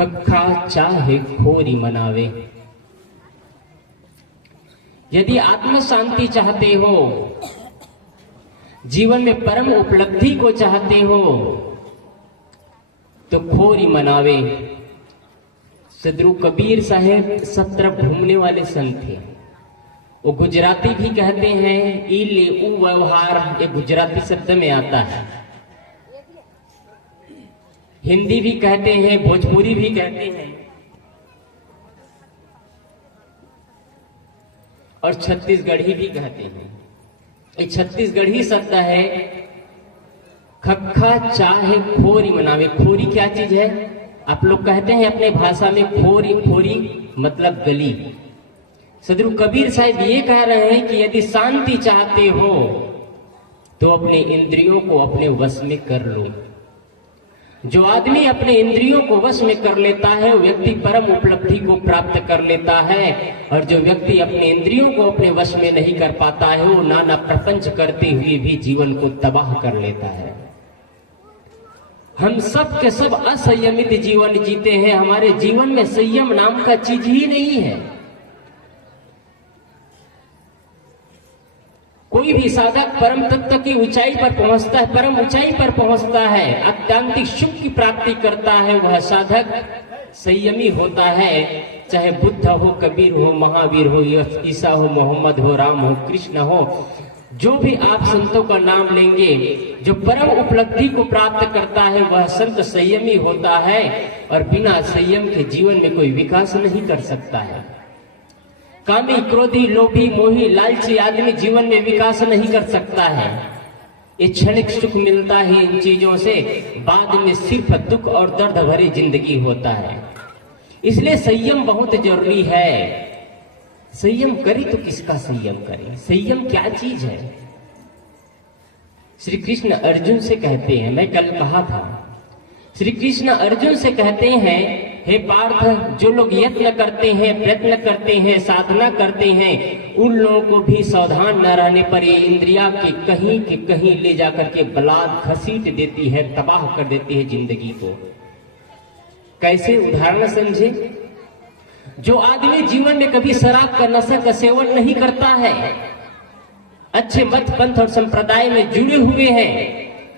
खखा चाहे खोरी मनावे। यदि आत्म शांति चाहते हो, जीवन में परम उपलब्धि को चाहते हो, तो खोरी मनावे। सदगुरु कबीर साहेब सब तरफ घूमने वाले संत थे। वो गुजराती भी कहते हैं, ई ले ऊ व्यवहार, ये गुजराती शब्द में आता है। हिंदी भी कहते हैं, भोजपुरी भी कहते हैं, और छत्तीसगढ़ी भी कहते हैं। ये छत्तीसगढ़ी शब्द है, खखा चाहे खोरी मनावे। खोरी क्या चीज है? आप लोग कहते हैं अपने भाषा में खोरी, खोरी मतलब गली। सदगुरु कबीर साहब ये कह रहे हैं कि यदि शांति चाहते हो तो अपने इंद्रियों को अपने वश में कर लो। जो आदमी अपने इंद्रियों को वश में कर लेता है, वो व्यक्ति परम उपलब्धि को प्राप्त कर लेता है। और जो व्यक्ति अपने इंद्रियों को अपने वश में नहीं कर पाता है, वो नाना प्रपंच करते हुए भी जीवन को तबाह कर लेता है। हम सब के सब असंयमित जीवन जीते हैं। हमारे जीवन में संयम नाम का चीज ही नहीं है। कोई भी साधक परम तत्व की ऊंचाई पर पहुंचता है, परम ऊंचाई पर पहुंचता है, अत्यांतिक सुख की प्राप्ति करता है, वह साधक संयमी होता है। चाहे बुद्ध हो, कबीर हो, महावीर हो, ईसा हो, मोहम्मद हो, राम हो, कृष्ण हो, जो भी आप संतों का नाम लेंगे, जो परम उपलब्धि को प्राप्त करता है वह संत संयमी होता है। और बिना संयम के जीवन में कोई विकास नहीं कर सकता है। कामी, क्रोधी, लोभी, मोही, लालची आदमी जीवन में विकास नहीं कर सकता है। ये क्षणिक सुख मिलता है इन चीजों से, बाद में सिर्फ दुख और दर्द भरी जिंदगी होता है। इसलिए संयम बहुत जरूरी है। संयम करे तो किसका संयम करे? संयम क्या चीज है? श्री कृष्ण अर्जुन से कहते हैं, मैं कल कहा था, श्री कृष्ण अर्जुन से कहते हैं, हे पार्थ, जो लोग यत्न करते हैं, प्रयत्न करते हैं, साधना करते हैं, उन लोगों को भी सावधान न रहने पर ये इंद्रिया के कहीं ले जाकर के बलात् घसीट देती है, तबाह कर देती है जिंदगी को। कैसे? उदाहरण समझे। जो आदमी जीवन में कभी शराब का नशा का सेवन नहीं करता है, अच्छे मत पंथ और संप्रदाय में जुड़े हुए हैं,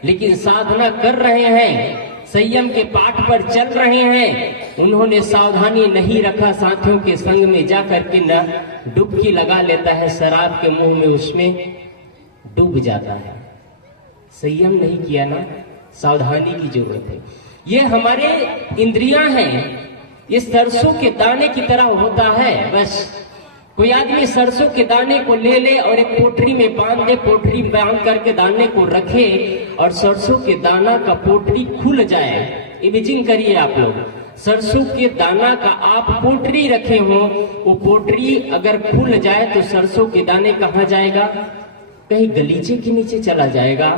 लेकिन साधना कर रहे हैं, संयम के पाठ पर चल रहे हैं, उन्होंने सावधानी नहीं रखा, साथियों के संग में जाकर के न डुबकी लगा लेता है, शराब के मुंह में उसमें डूब जाता है। संयम नहीं किया ना, सावधानी की जरूरत है। ये हमारे इंद्रियां हैं, ये सरसों के दाने की तरह होता है। बस कोई आदमी सरसों के दाने को ले ले और एक पोटली में बांध दे, पोटली बांध करके दाने को रखे और सरसों के दाना का पोटली खुल जाए। इमेजिन करिए आप लोग, सरसों के दाना का आप पोटली रखे हो, वो पोटली अगर खुल जाए तो सरसों के दाने कहाँ जाएगा? कहीं गलीचे के नीचे चला जाएगा,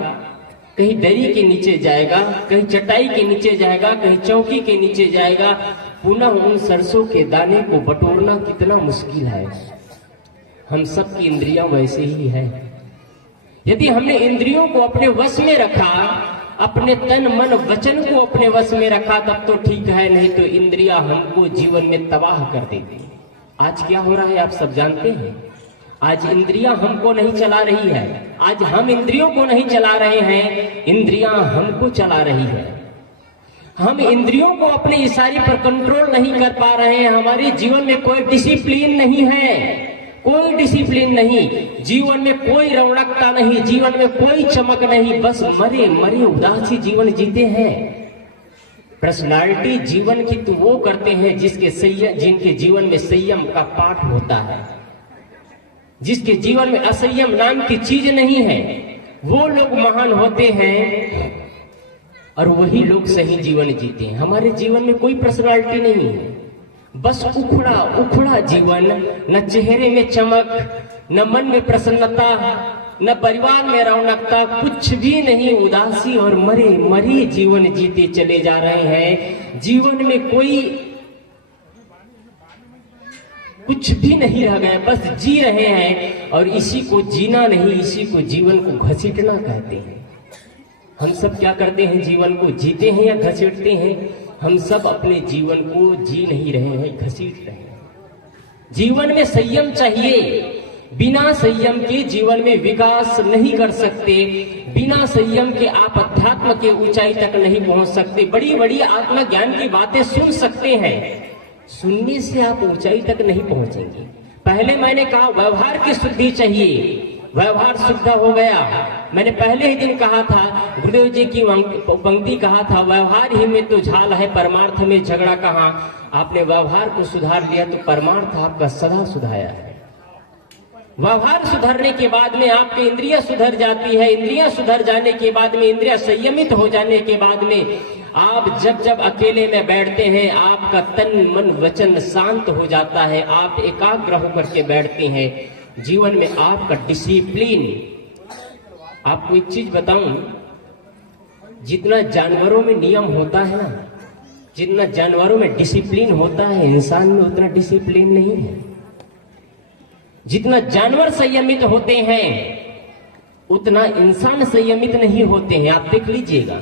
कहीं दरी के नीचे जाएगा, कहीं चटाई के नीचे जाएगा, कहीं चौकी के नीचे जाएगा। पुनः उन सरसों के दाने को बटोरना कितना मुश्किल है। हम सब की इंद्रियां वैसे ही है। यदि हमने इंद्रियों को अपने वश में रखा, अपने तन मन वचन को अपने वश में रखा, तब तो ठीक है, नहीं तो इंद्रियां हमको जीवन में तबाह कर देती। आज क्या हो रहा है आप सब जानते हैं। आज इंद्रियां हमको नहीं चला रही है, आज हम इंद्रियों को नहीं चला रहे हैं, इंद्रियां हमको चला रही है। हम इंद्रियों को अपने इशारे पर कंट्रोल नहीं कर पा रहे हैं। हमारे जीवन में कोई डिसिप्लिन नहीं है, कोई डिसिप्लिन नहीं, जीवन में कोई रौनकता नहीं, जीवन में कोई चमक नहीं, बस मरे मरे उदासी जीवन जीते हैं। पर्सनालिटी जीवन की तो वो करते हैं जिनके जीवन में संयम का पाठ होता है, जिसके जीवन में असंयम नाम की चीज नहीं है, वो लोग महान होते हैं और वही लोग सही जीवन जीते हैं। हमारे जीवन में कोई पर्सनालिटी नहीं है, बस उखड़ा उखड़ा जीवन, न चेहरे में चमक, न मन में प्रसन्नता, न परिवार में रौनकता, कुछ भी नहीं, उदासी और मरे मरे जीवन जीते चले जा रहे हैं। जीवन में कोई कुछ भी नहीं रह गया, बस जी रहे हैं, और इसी को जीना नहीं, इसी को जीवन को घसीटना कहते हैं। हम सब क्या करते हैं? जीवन को जीते हैं या घसीटते हैं? हम सब अपने जीवन को जी नहीं रहे हैं, घसीट रहे हैं। जीवन में संयम चाहिए। बिना संयम के जीवन में विकास नहीं कर सकते। बिना संयम के आप अध्यात्म के ऊंचाई तक नहीं पहुंच सकते। बड़ी बड़ी आत्मा ज्ञान की बातें सुन सकते हैं, सुनने से आप ऊंचाई तक नहीं पहुंचेंगे। पहले मैंने कहा व्यवहार की शुद्धि चाहिए। व्यवहार शुद्ध हो गया। मैंने पहले ही दिन कहा था, गुरुदेव जी की पंक्ति कहा था, व्यवहार ही में तो झाल है, परमार्थ में झगड़ा कहाँ। आपने व्यवहार को सुधार लिया तो परमार्थ आपका सदा सुधाया है। व्यवहार सुधरने के बाद में आपकी इंद्रियां सुधर जाती है। इंद्रियां सुधर जाने के बाद में, इंद्रियां संयमित हो जाने के बाद में, आप जब जब अकेले में बैठते हैं आपका तन मन वचन शांत हो जाता है। आप एकाग्र होकर के बैठते हैं। जीवन में आपका डिसिप्लिन। आपको एक चीज बताऊं, जितना जानवरों में नियम होता है ना, जितना जानवरों में डिसिप्लिन होता है, इंसान में उतना डिसिप्लिन नहीं है। जितना जानवर संयमित होते हैं उतना इंसान संयमित नहीं होते हैं। आप देख लीजिएगा।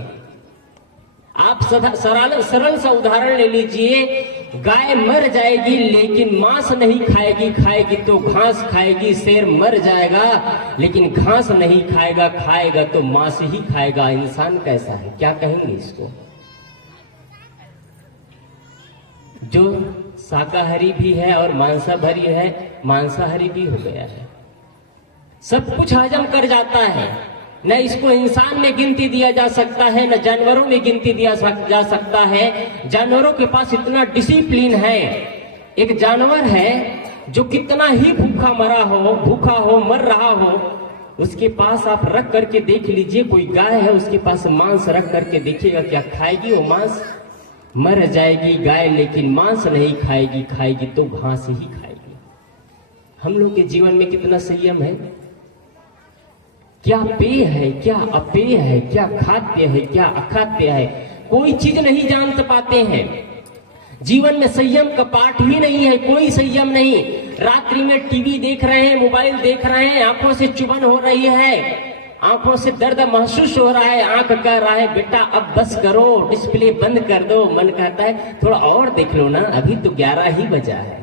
आप सरल सा उदाहरण ले लीजिए। गाय मर जाएगी लेकिन मांस नहीं खाएगी, खाएगी तो घास खाएगी। शेर मर जाएगा लेकिन घास नहीं खाएगा, खाएगा तो मांस ही खाएगा। इंसान कैसा है, क्या कहेंगे इसको? जो शाकाहारी भी है और मांसाहारी भी हो गया है। सब कुछ हजम कर जाता है। न इसको इंसान में गिनती दिया जा सकता है, न जानवरों में गिनती दिया जा सकता है। जानवरों के पास इतना डिसिप्लिन है। एक जानवर है जो कितना ही भूखा हो मर रहा हो, उसके पास आप रख करके देख लीजिए। कोई गाय है, उसके पास मांस रख करके देखिएगा, क्या खाएगी वो मांस? मर जाएगी गाय लेकिन मांस नहीं खाएगी, खाएगी तो घास ही खाएगी। हम लोग के जीवन में कितना संयम है। क्या पेय है, क्या अपेय है, क्या खाद्य है, क्या अखाद्य है, कोई चीज नहीं जान पाते हैं। जीवन में संयम का पाठ ही नहीं है, कोई संयम नहीं। रात्रि में टीवी देख रहे हैं, मोबाइल देख रहे हैं, आंखों से चुभन हो रही है, आंखों से दर्द महसूस हो रहा है। आंख कह रहा है बेटा अब बस करो, डिस्प्ले बंद कर दो। मन कहता है थोड़ा और देख लो ना, अभी तो 11 ही बजा है,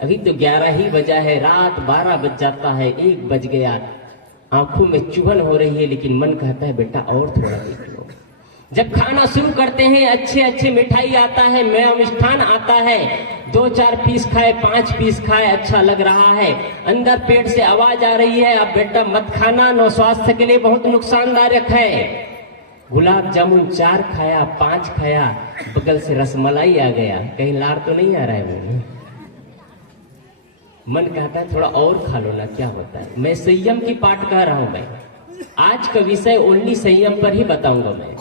अभी तो 11 ही बजा है। रात 12 बज जाता है, 1 बज गया। आंखों में चुभन हो रही है लेकिन मन कहता है बेटा और थोड़ा देख लो। जब खाना शुरू करते हैं, अच्छे अच्छे मिठाई आता है, मेवा मिष्ठान आता है, 2-4 पीस खाए, 5 पीस खाए, अच्छा लग रहा है। अंदर पेट से आवाज आ रही है अब बेटा मत खाना, न स्वास्थ्य के लिए बहुत नुकसानदायक है। गुलाब जामुन 4 खाया, 5 खाया, बगल से रसमलाई आ गया, कहीं लाड़ तो नहीं आ रहा है मुझे। मन कहता है थोड़ा और खा लो ना, क्या होता है। मैं संयम की पाठ कह रहा हूं। मैं आज का विषय ओनली संयम पर ही बताऊंगा। मैं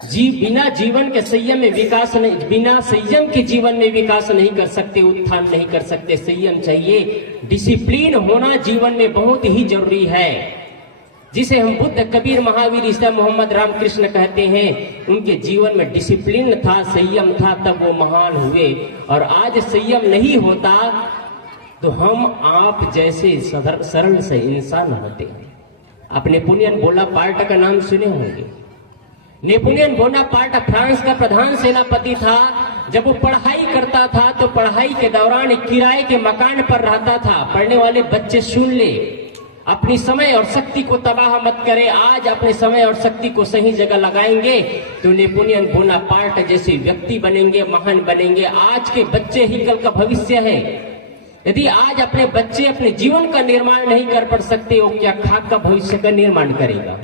बिना जीवन के संयम में विकास नहीं, बिना संयम के जीवन में विकास नहीं कर सकते, उत्थान नहीं कर सकते। संयम चाहिए, डिसिप्लिन होना जीवन में बहुत ही जरूरी है। जिसे हम बुद्ध, कबीर, महावीर, ईसा, मोहम्मद, रामकृष्ण कहते हैं, उनके जीवन में डिसिप्लिन था, संयम था, तब वो महान हुए। और आज संयम नहीं होता तो हम आप जैसे सरल से इंसान होते हैं। आप नेपोलियन बोनापार्ट का नाम सुने होंगे। नेपोलियन बोनापार्ट फ्रांस का प्रधान सेनापति था। जब वो पढ़ाई करता था तो पढ़ाई के दौरान किराए के मकान पर रहता था। पढ़ने वाले बच्चे सुन ले, अपनी समय और शक्ति को तबाह मत करें। आज अपने समय और शक्ति को सही जगह लगाएंगे तो नेपोलियन बोनापार्ट जैसे व्यक्ति बनेंगे, महान बनेंगे। आज के बच्चे ही कल का भविष्य है। यदि आज अपने बच्चे अपने जीवन का निर्माण नहीं कर पा सकते, वो क्या खाक का भविष्य का निर्माण करेगा।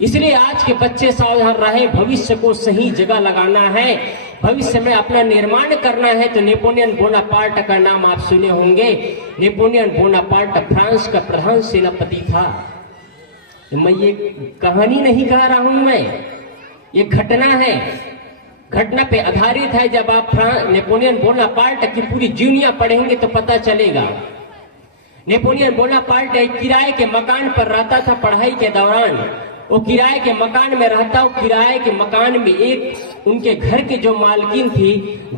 इसलिए आज के बच्चे सावधान रहे, भविष्य को सही जगह लगाना है, भविष्य में अपना निर्माण करना है। तो नेपोलियन बोनापार्ट का नाम आप सुने होंगे। नेपोलियन बोनापार्ट फ्रांस का प्रधान सेनापति था। मैं ये कहानी नहीं कह रहा हूं, मैं ये घटना है, घटना पे आधारित है। जब आप नेपोलियन बोनापार्ट की पूरी जीवनियां पढ़ेंगे तो पता चलेगा। नेपोलियन बोनापार्ट एक किराए के मकान पर रहता था। पढ़ाई के दौरान वो किराए के मकान में रहता। वो किराए के मकान में एक उनके घर की जो मालकिन थी,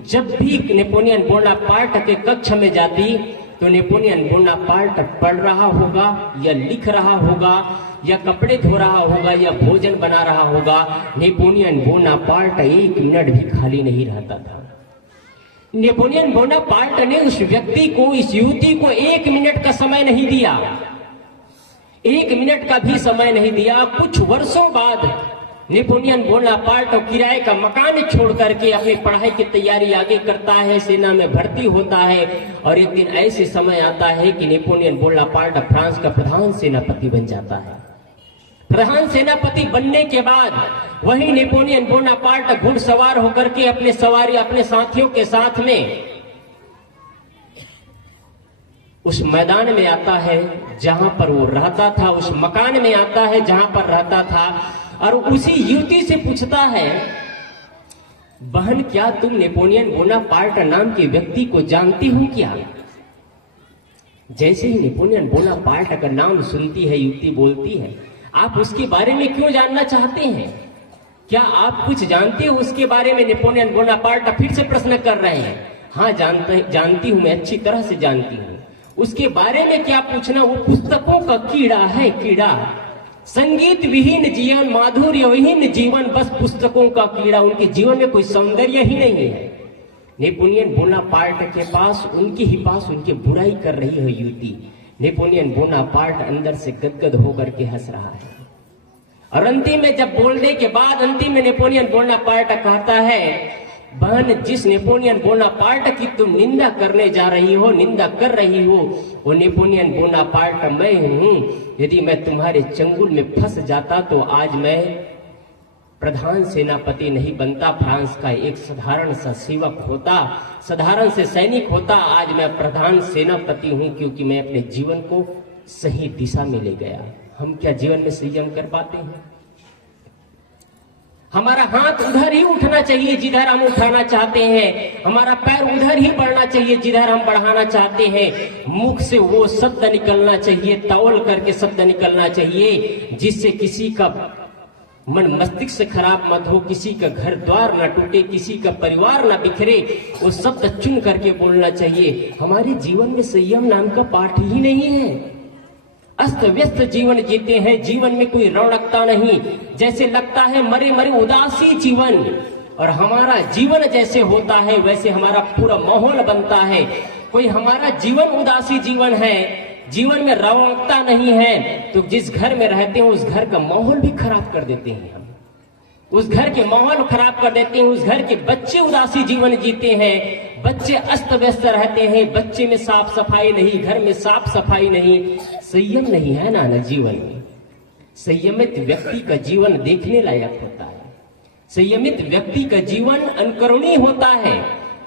जब भी नेपोलियन बोनापार्ट के कक्ष में जाती तो नेपोलियन बोनापार्ट पढ़ रहा होगा या लिख रहा होगा या कपड़े धो रहा होगा या भोजन बना रहा होगा। नेपोलियन बोनापार्ट 1 मिनट भी खाली नहीं रहता था। नेपोलियन बोनापार्ट ने उस व्यक्ति को, इस युवती को 1 मिनट का समय नहीं दिया, 1 मिनट का भी समय नहीं दिया। कुछ वर्षों बाद नेपोलियन बोनापार्ट किराए का मकान छोड़ करके अपनी पढ़ाई की तैयारी आगे करता है, सेना में भर्ती होता है और एक दिन ऐसे समय आता है कि नेपोलियन बोनापार्ट फ्रांस का प्रधान सेनापति बन जाता है। प्रधान सेनापति बनने के बाद वही नेपोलियन बोनापार्ट घुड़सवार होकर के अपने साथियों के साथ में उस मैदान में आता है जहां पर वो रहता था, उस मकान में आता है जहां पर रहता था और उसी युवती से पूछता है, बहन क्या तुम नेपोलियन बोनापार्ट नाम के व्यक्ति को जानती हो क्या? जैसे ही नेपोलियन बोनापार्ट का नाम सुनती है युवती बोलती है, आप उसके बारे में क्यों जानना चाहते हैं? क्या आप कुछ जानते हो उसके बारे में? नेपोलियन बोनापार्ट फिर से प्रश्न कर रहे हैं। हाँ जानती हूं, मैं अच्छी तरह से जानती हूं। उसके बारे में क्या पूछना? वो पुस्तकों का कीड़ा है, कीड़ा। संगीत विहीन जीवन, माधुर्य विहीन जीवन, बस पुस्तकों का कीड़ा। उनके जीवन में कोई सौंदर्य ही नहीं है। नेपोलियन बोनापार्ट के पास, उनके ही पास उनकी बुराई कर रही है युवती। नेपोलियन बोनापार्ट अंदर से गदगद होकर के हंस रहा है और अंतिम में जब बोलने के बाद अंतिम में नेपोलियन बोनापार्ट कहता है, बहन जिस नेपोलियन बोनापार्ट की तुम निंदा करने जा रही हो, निंदा कर रही हो, वो नेपोलियन बोनापार्ट मैं हूं। यदि मैं तुम्हारे चंगुल में फंस जाता तो आज मैं प्रधान सेनापति नहीं बनता, फ्रांस का एक साधारण सा सेवक होता, साधारण से सैनिक होता। आज मैं प्रधान सेनापति हूं क्योंकि मैं अपने जीवन को सही दिशा में ले गया। हम क्या जीवन में संयम कर पाते हैं? हमारा हाथ उधर ही उठना चाहिए जिधर हम उठाना चाहते हैं, हमारा पैर उधर ही बढ़ना चाहिए जिधर हम बढ़ाना चाहते हैं। मुख से वो शब्द निकलना चाहिए, तौल करके शब्द निकलना चाहिए जिससे किसी का मन मस्तिष्क खराब मत हो, किसी का घर द्वार न टूटे, किसी का परिवार न बिखरे। वो शब्द चुन करके बोलना चाहिए। हमारे जीवन में संयम नाम का पाठ ही नहीं है। अस्त व्यस्त जीवन जीते हैं, जीवन में कोई रौनकता नहीं, जैसे लगता है मरे मरे उदासी जीवन। और हमारा जीवन जैसे होता है वैसे हमारा पूरा माहौल बनता है। कोई हमारा जीवन उदासी जीवन है, जीवन में रौनकता नहीं है, तो जिस घर में रहते हैं उस घर का माहौल भी खराब कर देते हैं हम, उस घर के माहौल खराब कर देते हैं। उस घर के बच्चे उदासी जीवन जीते हैं, बच्चे अस्त व्यस्त रहते हैं, बच्चे में साफ सफाई नहीं, घर में साफ सफाई नहीं, संयम नहीं है ना जीवन में। संयमित व्यक्ति का जीवन देखने लायक होता है, संयमित व्यक्ति का जीवन अनुकरणीय होता है,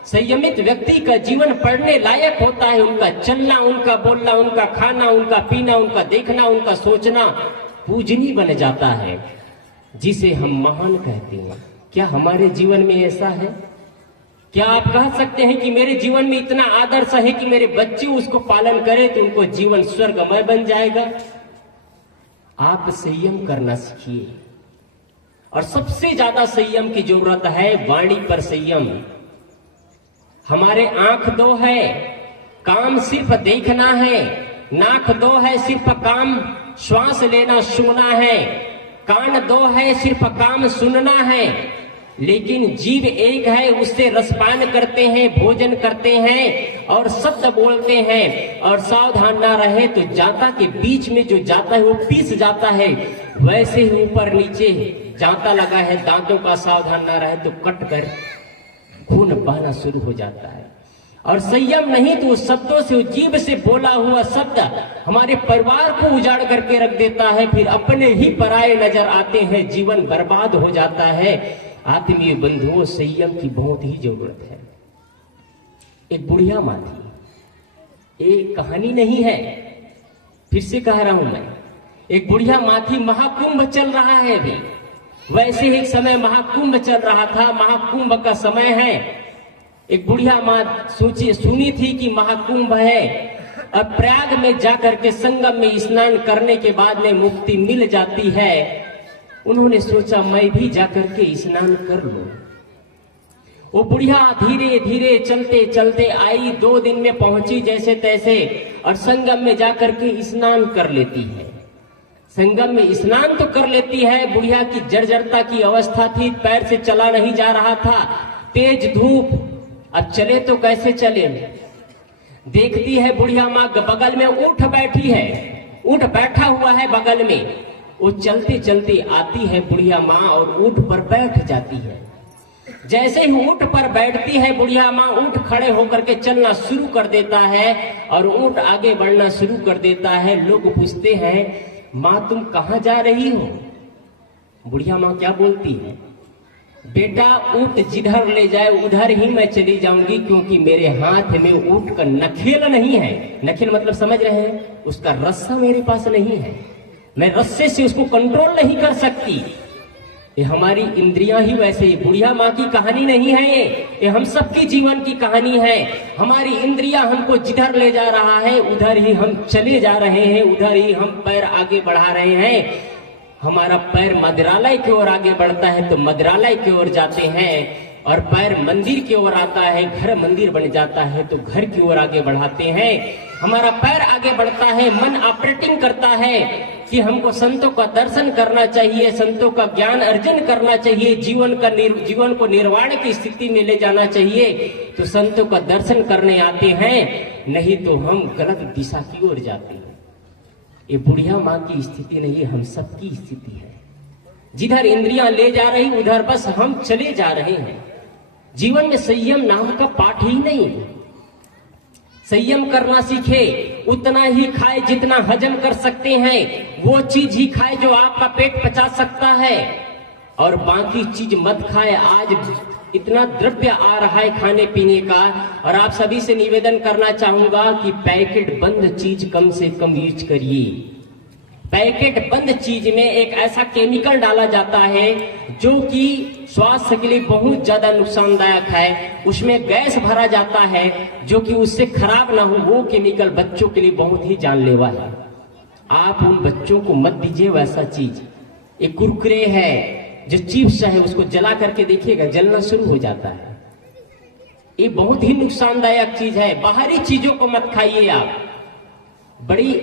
संयमित व्यक्ति का जीवन पढ़ने लायक होता है। उनका चलना, उनका बोलना, उनका खाना, उनका पीना, उनका देखना, उनका सोचना पूजनीय बन जाता है, जिसे हम महान कहते हैं। क्या हमारे जीवन में ऐसा है? क्या आप कह सकते हैं कि मेरे जीवन में इतना आदर्श है कि मेरे बच्चे उसको पालन करें तो उनको जीवन स्वर्गमय बन जाएगा? आप संयम करना सीखिए। और सबसे ज्यादा संयम की जरूरत है वाणी पर संयम। हमारे आंख 2 है, काम सिर्फ देखना है, नाक 2 है, सिर्फ काम श्वास लेना सुनना है, कान 2 है, सिर्फ काम सुनना है, लेकिन जीभ 1 है, उससे रसपान करते हैं, भोजन करते हैं और शब्द बोलते हैं। और सावधान ना रहे तो जाता के बीच में जो जाता है वो पीस जाता है, वैसे ही ऊपर नीचे जाता लगा है दांतों का, सावधान ना रहे तो कट कर खून बहना शुरू हो जाता है। और संयम नहीं तो शब्दों से, जीभ से बोला हुआ शब्द हमारे परिवार को उजाड़ करके रख देता है, फिर अपने ही पराये नजर आते हैं, जीवन बर्बाद हो जाता है। आत्मीय बंधुओं, संयम की बहुत ही जरूरत है। एक बुढ़िया माँ थी, एक कहानी नहीं है, फिर से कह रहा हूं मैं। एक बुढ़िया माँ थी, महाकुंभ चल रहा है अभी, वैसे एक समय महाकुंभ चल रहा था, महाकुंभ का समय है। एक बुढ़िया माँ सुनी थी कि महाकुंभ है, अब प्रयाग में जाकर के संगम में स्नान करने के बाद में मुक्ति मिल जाती है। उन्होंने सोचा मैं भी जाकर के स्नान कर लूं। वो बुढ़िया धीरे धीरे चलते चलते आई, 2 दिन में पहुंची जैसे तैसे, और संगम में जाकर के स्नान कर लेती है। संगम में स्नान तो कर लेती है, बुढ़िया की जर्जरता की अवस्था थी, पैर से चला नहीं जा रहा था, तेज धूप, अब चले तो कैसे चले। देखती है बुढ़िया माँ बगल में ऊंट बैठी है, ऊंट बैठा हुआ है बगल में, वो चलते चलते आती है बुढ़िया माँ और ऊंट पर बैठ जाती है। जैसे ही ऊंट पर बैठती है बुढ़िया माँ, ऊंट खड़े होकर के चलना शुरू कर देता है और ऊंट आगे बढ़ना शुरू कर देता है। लोग पूछते हैं, माँ तुम कहाँ जा रही हो? बुढ़िया माँ क्या बोलती है, बेटा ऊंट जिधर ले जाए उधर ही मैं चली जाऊंगी, क्योंकि मेरे हाथ में ऊंट का नखेल नहीं है। नखेल मतलब समझ रहे हैं, उसका रस्सा मेरे पास नहीं है, मैं रस्से से उसको कंट्रोल नहीं कर सकती। ये हमारी इंद्रियां ही वैसे ही, बुढ़िया माँ की कहानी नहीं है ये हम सबकी जीवन की कहानी है। हमारी इंद्रियां हमको जिधर ले जा रहा है उधर ही हम चले जा रहे हैं, उधर ही हम पैर आगे बढ़ा रहे हैं। हमारा पैर मंदिरालय की ओर आगे बढ़ता है तो मंदिरालय की ओर जाते हैं, और पैर मंदिर की ओर आता है, घर मंदिर बन जाता है तो घर की ओर आगे बढ़ाते हैं। हमारा पैर आगे बढ़ता है, मन ऑपरेटिंग करता है कि हमको संतों का दर्शन करना चाहिए, संतों का ज्ञान अर्जन करना चाहिए, जीवन को निर्वाण की स्थिति में ले जाना चाहिए, तो संतों का दर्शन करने आते हैं, नहीं तो हम गलत दिशा की ओर जाते हैं। ये बुढ़िया माँ की स्थिति नहीं, हम सबकी स्थिति है। जिधर इंद्रियां ले जा रही उधर बस हम चले जा रहे हैं। जीवन में संयम नाम का पाठ ही नहीं। संयम करना सीखे, उतना ही खाए जितना हजम कर सकते हैं, वो चीज ही खाए जो आपका पेट पचा सकता है, और बाकी चीज मत खाए। आज इतना द्रव्य आ रहा है खाने पीने का, और आप सभी से निवेदन करना चाहूंगा कि पैकेट बंद चीज कम से कम यूज करिए। पैकेट बंद चीज में एक ऐसा केमिकल डाला जाता है जो कि स्वास्थ्य के लिए बहुत ज्यादा नुकसानदायक है। उसमें गैस भरा जाता है जो कि उससे खराब ना हो, वो केमिकल बच्चों के लिए बहुत ही जानलेवा है। आप उन बच्चों को मत दीजिए वैसा चीज। एक कुरकुरे है, जो चिप्स है, उसको जला करके देखिएगा जलना शुरू हो जाता है। ये बहुत ही नुकसानदायक चीज है। बाहरी चीजों को मत खाइए आप। बड़ी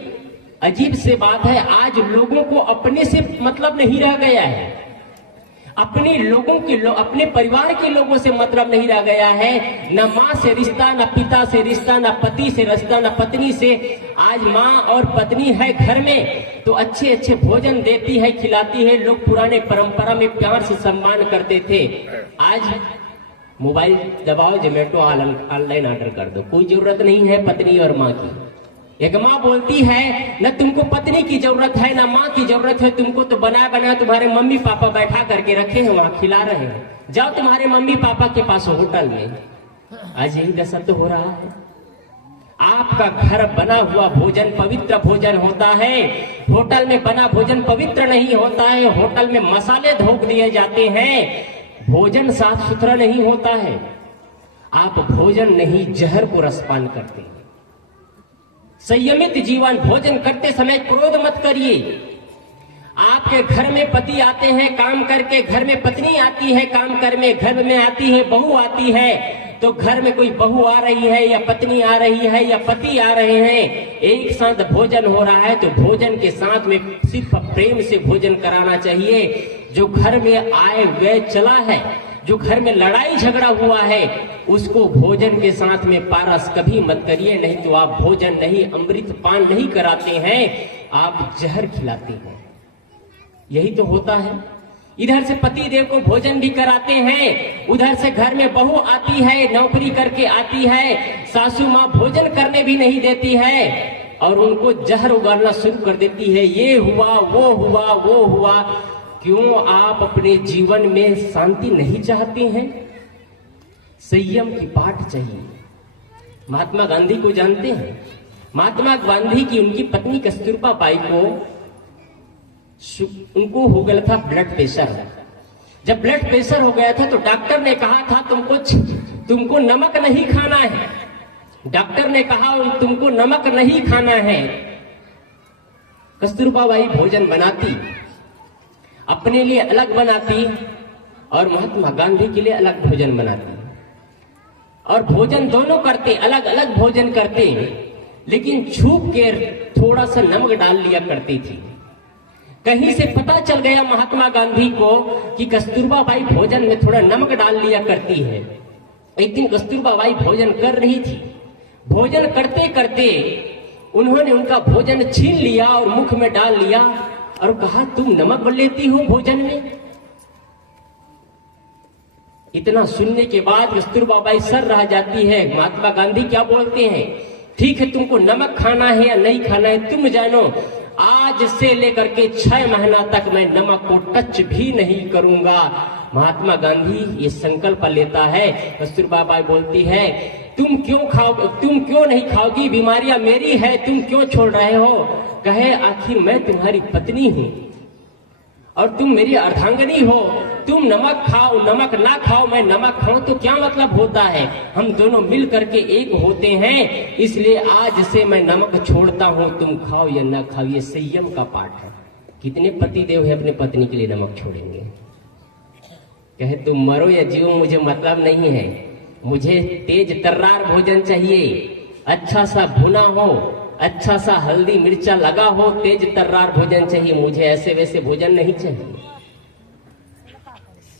अजीब से बात है, आज लोगों को अपने से मतलब नहीं रह गया है, अपने लोगों के अपने परिवार के लोगों से मतलब नहीं रह गया है। न माँ से रिश्ता, न पिता से रिश्ता, न पति से रिश्ता, न पत्नी से। आज माँ और पत्नी है घर में तो अच्छे अच्छे भोजन देती है, खिलाती है। लोग पुराने परंपरा में प्यार से सम्मान करते थे। आज मोबाइल दबाओ, जोमेटो ऑनलाइन ऑर्डर कर दो, कोई जरूरत नहीं है पत्नी और माँ की। एक माँ बोलती है न तुमको पत्नी की जरूरत है न माँ की जरूरत है, तुमको तो बनाया बनाया तुम्हारे मम्मी पापा बैठा करके रखे हैं, वहां खिला रहे हैं, जाओ तुम्हारे मम्मी पापा के पास होटल में। आज यही दशा तो हो रहा है। आपका घर बना हुआ भोजन पवित्र भोजन होता है, होटल में बना भोजन पवित्र नहीं होता है। होटल में मसाले धोक दिए जाते हैं, भोजन साफ सुथरा नहीं होता है। आप भोजन नहीं जहर को रसपान करते हैं। संयमित जीवन, भोजन करते समय क्रोध मत करिए। आपके घर में पति आते हैं काम करके, घर में पत्नी आती है काम कर में, घर में आती है बहू आती है, तो घर में कोई बहू आ रही है या पत्नी आ रही है या पति आ रहे हैं, एक साथ भोजन हो रहा है तो भोजन के साथ में सिर्फ प्रेम से भोजन कराना चाहिए। जो घर में आए वे चला है, जो घर में लड़ाई झगड़ा हुआ है, उसको भोजन के साथ में पारस कभी मत करिए, नहीं तो आप भोजन नहीं, अमृत पान नहीं कराते हैं, आप जहर खिलाते हैं। यही तो होता है। इधर से पति देव को भोजन भी कराते हैं, उधर से घर में बहू आती है, नौकरी करके आती है, सासू माँ भोजन करने भी नहीं देती है और उनको जहर उगाड़ना शुरू कर देती है। ये हुआ, वो हुआ, वो हुआ। क्यों आप अपने जीवन में शांति नहीं चाहते हैं? संयम की पाठ चाहिए। महात्मा गांधी को जानते हैं? महात्मा गांधी की उनकी पत्नी कस्तूरबा बाई को उनको हो गया था ब्लड प्रेशर। जब ब्लड प्रेशर हो गया था तो डॉक्टर ने कहा था तुमको नमक नहीं खाना है। डॉक्टर ने कहा तुमको नमक नहीं खाना है। कस्तूरबा बाई भोजन बनाती, अपने लिए अलग बनाती और महात्मा गांधी के लिए अलग भोजन बनाती। और भोजन दोनों करते, अलग अलग भोजन करते, लेकिन छुप के थोड़ा सा नमक डाल लिया करती थी। कहीं से पता चल गया महात्मा गांधी को कि कस्तूरबा बाई भोजन में थोड़ा नमक डाल लिया करती है। एक दिन कस्तूरबा बाई भोजन कर रही थी, भोजन करते करते उन्होंने उनका भोजन छीन लिया और मुख में डाल लिया और कहा, तुम नमक लेती हो भोजन में? इतना सुनने के बाद कस्तूरबा बाई सर रह जाती है। महात्मा गांधी क्या बोलते हैं, ठीक है तुमको नमक खाना है या नहीं खाना है तुम जानो, आज से लेकर के 6 महीना तक मैं नमक को टच भी नहीं करूंगा। महात्मा गांधी ये संकल्प लेता है। कस्तूरबा बाई बोलती है, तुम क्यों नहीं खाओगी, बीमारियां मेरी है, तुम क्यों छोड़ रहे हो? कहे, आखिर मैं तुम्हारी पत्नी हूं और तुम मेरी अर्धांगिनी हो, तुम नमक खाओ नमक ना खाओ, मैं नमक खाऊं तो क्या मतलब होता है? हम दोनों मिल करके एक होते हैं, इसलिए आज से मैं नमक छोड़ता हूं, तुम खाओ या ना खाओ। ये संयम का पाठ है। कितने पति देव है अपने पत्नी के लिए नमक छोड़ेंगे? कहे, तुम मरो या जियो मुझे मतलब नहीं है, मुझे तेज तर्रार भोजन चाहिए, अच्छा सा भुना हो, अच्छा सा हल्दी मिर्चा लगा हो, तेज तर्रार भोजन चाहिए, मुझे ऐसे वैसे भोजन नहीं चाहिए।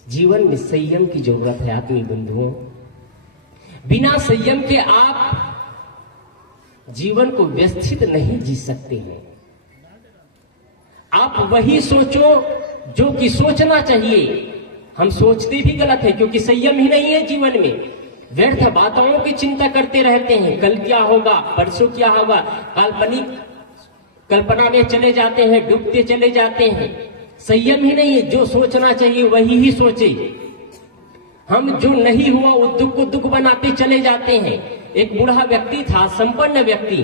जीवन में संयम की जरूरत है आत्मीय बंधुओं। बिना संयम के आप जीवन को व्यवस्थित नहीं जी सकते हैं। आप वही सोचो जो कि सोचना चाहिए। हम सोचते भी गलत है क्योंकि संयम ही नहीं है जीवन में। व्यर्थ बातों की चिंता करते रहते हैं, कल क्या होगा, परसों क्या होगा, काल्पनिक कल्पना में चले जाते हैं, डूबते चले जाते हैं। संयम ही नहीं है, जो सोचना चाहिए वही ही सोचे। हम जो नहीं हुआ वो दुख को दुख बनाते चले जाते हैं। एक बूढ़ा व्यक्ति था, संपन्न व्यक्ति,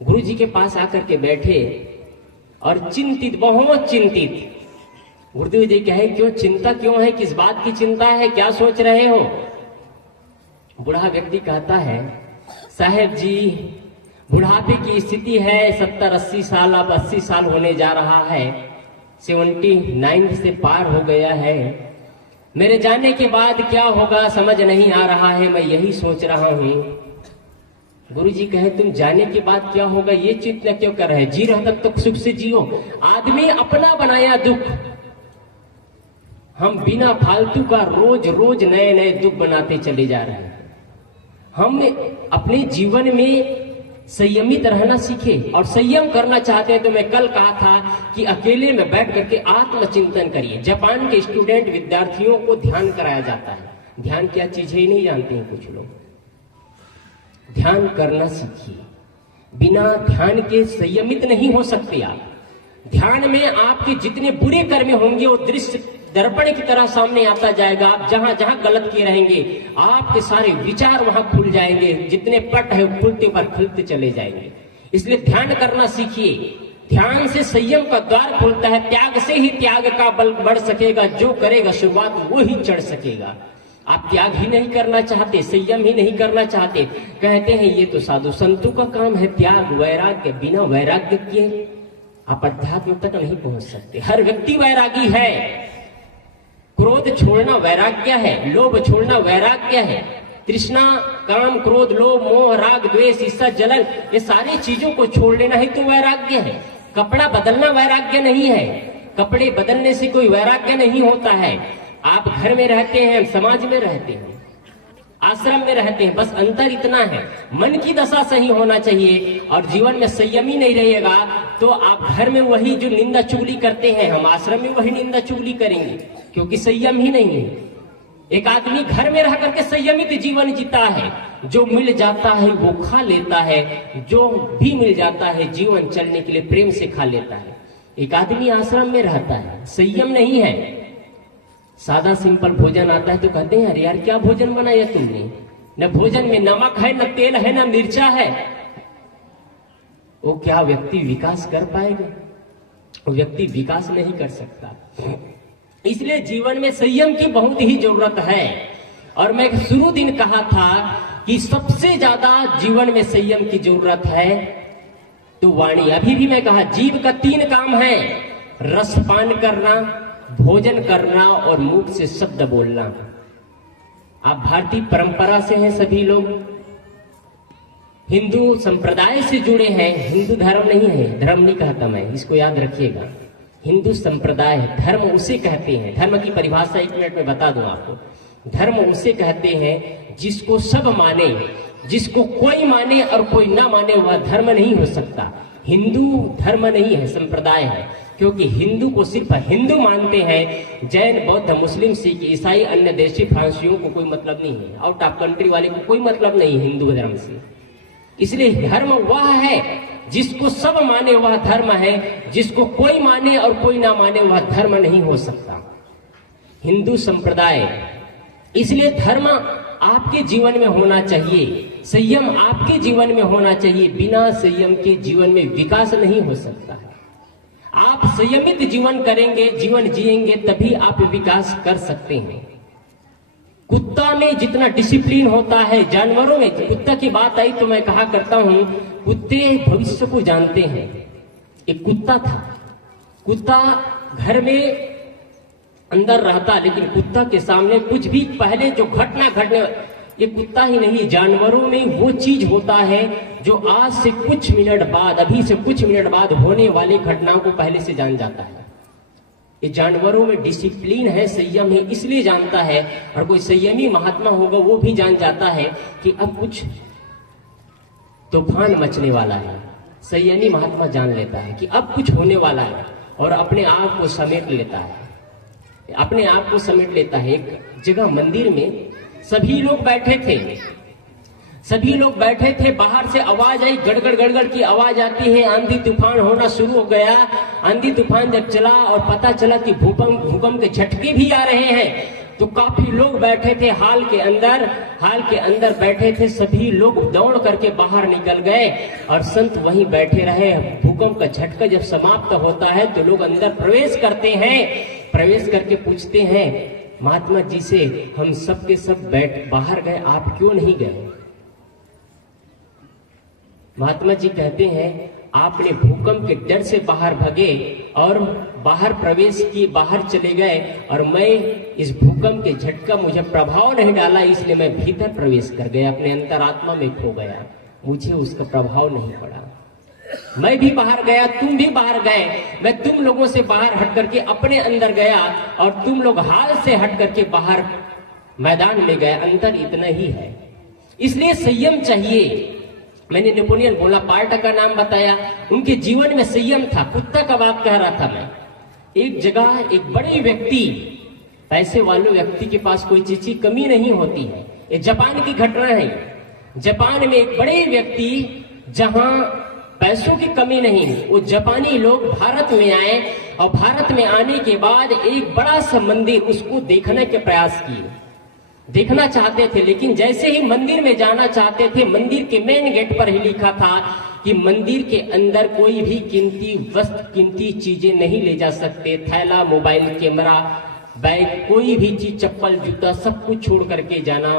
गुरुजी के पास आकर के बैठे और चिंतित, बहुत चिंतित। गुरुदेव जी कहे, क्यों चिंता क्यों है, किस बात की चिंता है, क्या सोच रहे हो? बूढ़ा व्यक्ति कहता है, साहेब जी बुढ़ापे की स्थिति है, 70-80 साल, अब 80 साल होने जा रहा है, 79 से पार हो गया है, मेरे जाने के बाद क्या होगा समझ नहीं आ रहा है, मैं यही सोच रहा हूं। गुरुजी कहे, तुम जाने के बाद क्या होगा ये चिंता क्यों कर रहे, जी रहा तब तक सुख से जियो। आदमी अपना बनाया दुख, हम बिना फालतू का रोज रोज नए नए दुख बनाते चले जा रहे हैं। हम अपने जीवन में संयमित रहना सीखे और संयम करना चाहते हैं तो मैं कल कहा था कि अकेले में बैठ करके आत्मचिंतन करिए। जापान के स्टूडेंट विद्यार्थियों को ध्यान कराया जाता है। ध्यान क्या चीज है ही नहीं जानते हैं कुछ लोग। ध्यान करना सीखिए, बिना ध्यान के संयमित नहीं हो सकते आप। ध्यान में आपके जितने बुरे कर्म होंगे वो दृश्य दर्पण की तरह सामने आता जाएगा। आप जहां जहां गलत किए रहेंगे आपके सारे विचार वहां खुल जाएंगे, जितने पट है खुलते पर खुलते चले जाएंगे। इसलिए ध्यान करना सीखिए। ध्यान से संयम का द्वार खुलता है। त्याग से ही त्याग का बल बढ़ सकेगा, जो करेगा शुरुआत वो ही चढ़ सकेगा। आप त्याग ही नहीं करना चाहते, संयम ही नहीं करना चाहते, कहते हैं ये तो साधु संतों का काम है त्याग वैराग्य। बिना वैराग्य के आप अध्यात्म तक नहीं पहुंच सकते। हर व्यक्ति वैरागी है। क्रोध छोड़ना वैराग्य है, लोभ छोड़ना वैराग्य है। तृष्णा, काम, क्रोध, लोभ, मोह, राग, द्वेष, ईर्ष्या, जलन, ये सारी चीजों को छोड़ लेना ही तो वैराग्य है। कपड़ा बदलना वैराग्य नहीं है। कपड़े बदलने से कोई वैराग्य नहीं होता है। आप घर में रहते हैं, समाज में रहते हैं, आश्रम में रहते हैं, बस अंतर इतना है मन की दशा सही होना चाहिए। और जीवन में संयम ही नहीं रहेगा तो आप घर में वही जो निंदा चुगली करते हैं, हम आश्रम में वही निंदा चुगली करेंगे, क्योंकि संयम ही नहीं है। एक आदमी घर में रह करके संयमित जीवन जीता है, जो मिल जाता है वो खा लेता है, जो भी मिल जाता है जीवन चलने के लिए प्रेम से खा लेता है। एक आदमी आश्रम में रहता है, संयम नहीं है, सादा सिंपल भोजन आता है तो कहते हैं अरे यार क्या भोजन बनाया तुमने, न भोजन में नमक है, न तेल है, न मिर्चा है। वो क्या व्यक्ति विकास कर पाएगा? वो व्यक्ति विकास नहीं कर सकता। इसलिए जीवन में संयम की बहुत ही जरूरत है। और मैं शुरू दिन कहा था कि सबसे ज्यादा जीवन में संयम की जरूरत है तो वाणी। अभी भी मैं कहा जीव का 3 काम है, रसपान करना, भोजन करना और मुख से शब्द बोलना। आप भारतीय परंपरा से हैं, सभी लोग हिंदू संप्रदाय से जुड़े हैं। हिंदू धर्म नहीं है, धर्म नहीं कहता मैं, इसको याद रखिएगा। हिंदू संप्रदाय है, धर्म उसे कहते हैं। धर्म की परिभाषा 1 मिनट में बता दूं आपको। धर्म उसे कहते हैं जिसको सब माने, जिसको कोई माने और कोई ना माने, वह धर्म नहीं हो सकता। हिंदू धर्म नहीं है, संप्रदाय है, क्योंकि हिंदू को सिर्फ हिंदू मानते हैं। जैन, बौद्ध, मुस्लिम, सिख, ईसाई, अन्य देशी फ्रांसियों को कोई मतलब नहीं है, आउट ऑफ कंट्री वाले को कोई मतलब नहीं है हिंदू धर्म से। इसलिए धर्म वह है जिसको सब माने वह धर्म है, जिसको कोई माने और कोई ना माने वह धर्म नहीं हो सकता। हिंदू संप्रदाय, इसलिए धर्म आपके जीवन में होना चाहिए, संयम आपके जीवन में होना चाहिए। बिना संयम के जीवन में विकास नहीं हो सकता है। आप संयमित जीवन करेंगे, जीवन जिएंगे, तभी आप विकास कर सकते हैं। कुत्ता में जितना डिसिप्लिन होता है, जानवरों में, कुत्ता की बात आई तो मैं कहा करता हूं, कुत्ते भविष्य को जानते हैं। एक कुत्ता था, कुत्ता घर में अंदर रहता, लेकिन कुत्ता के सामने कुछ भी पहले जो घटना घटने, ये कुत्ता ही नहीं, जानवरों में वो चीज होता है जो आज से कुछ मिनट बाद, अभी से कुछ मिनट बाद होने वाली घटनाओं को पहले से जान जाता है। ये जानवरों में डिसिप्लिन है, संयम है, इसलिए जानता है। और कोई संयमी महात्मा होगा वो भी जान जाता है कि अब कुछ तूफान मचने वाला है। संयमी महात्मा जान लेता है कि अब कुछ होने वाला है और अपने आप को समेट लेता है, अपने आप को समेट लेता है। एक जगह मंदिर में सभी लोग बैठे थे, सभी लोग बैठे थे, बाहर से आवाज आई, गड़गड़ गड़गड़ की आवाज आती है, आंधी तूफान होना शुरू हो गया। आंधी तूफान जब चला और पता चला कि भूकंप के झटके भी आ रहे हैं, तो काफी लोग बैठे थे हाल के अंदर बैठे थे। सभी लोग दौड़ करके बाहर निकल गए और संत वहीं बैठे रहे। भूकंप का झटका जब समाप्त होता है तो लोग अंदर प्रवेश करते हैं, प्रवेश करके पूछते हैं महात्मा जी से, हम सब के सब बाहर गए, आप क्यों नहीं गए? महात्मा जी कहते हैं, आपने भूकंप के डर से बाहर भागे और बाहर प्रवेश किए, बाहर चले गए, और मैं इस भूकंप के झटका मुझे प्रभाव नहीं डाला, इसलिए मैं भीतर प्रवेश कर गया, अपने अंतरात्मा में खो गया, मुझे उसका प्रभाव नहीं पड़ा। मैं भी बाहर गया, तुम भी बाहर गए, मैं तुम लोगों से बाहर हट करके अपने अंदर गया और तुम लोग हाल से हट करके बाहर मैदान में गए, अंतर इतना ही है। इसलिए संयम चाहिए। मैंने नेपोलियन बोनापार्ट का नाम बताया, उनके जीवन में संयम था। कुत्ता का बात कह रहा था मैं। एक जगह एक बड़े व्यक्ति, पैसे वाले व्यक्ति के पास कोई चीज की कमी नहीं होती है। ये जापान की घटना है। जापान में एक बड़े व्यक्ति, जहां पैसों की कमी नहीं, वो जापानी लोग भारत में आए और भारत में आने के बाद एक बड़ा सा मंदिर उसको देखने के प्रयास किए, देखना चाहते थे। लेकिन जैसे ही मंदिर में जाना चाहते थे, मंदिर के मेन गेट पर ही लिखा था कि मंदिर के अंदर कोई भी कीमती वस्तु, कीमती चीजें नहीं ले जा सकते। थैला, मोबाइल, कैमरा, बैग, कोई भी चीज, चप्पल, जूता, सब कुछ छोड़ करके जाना,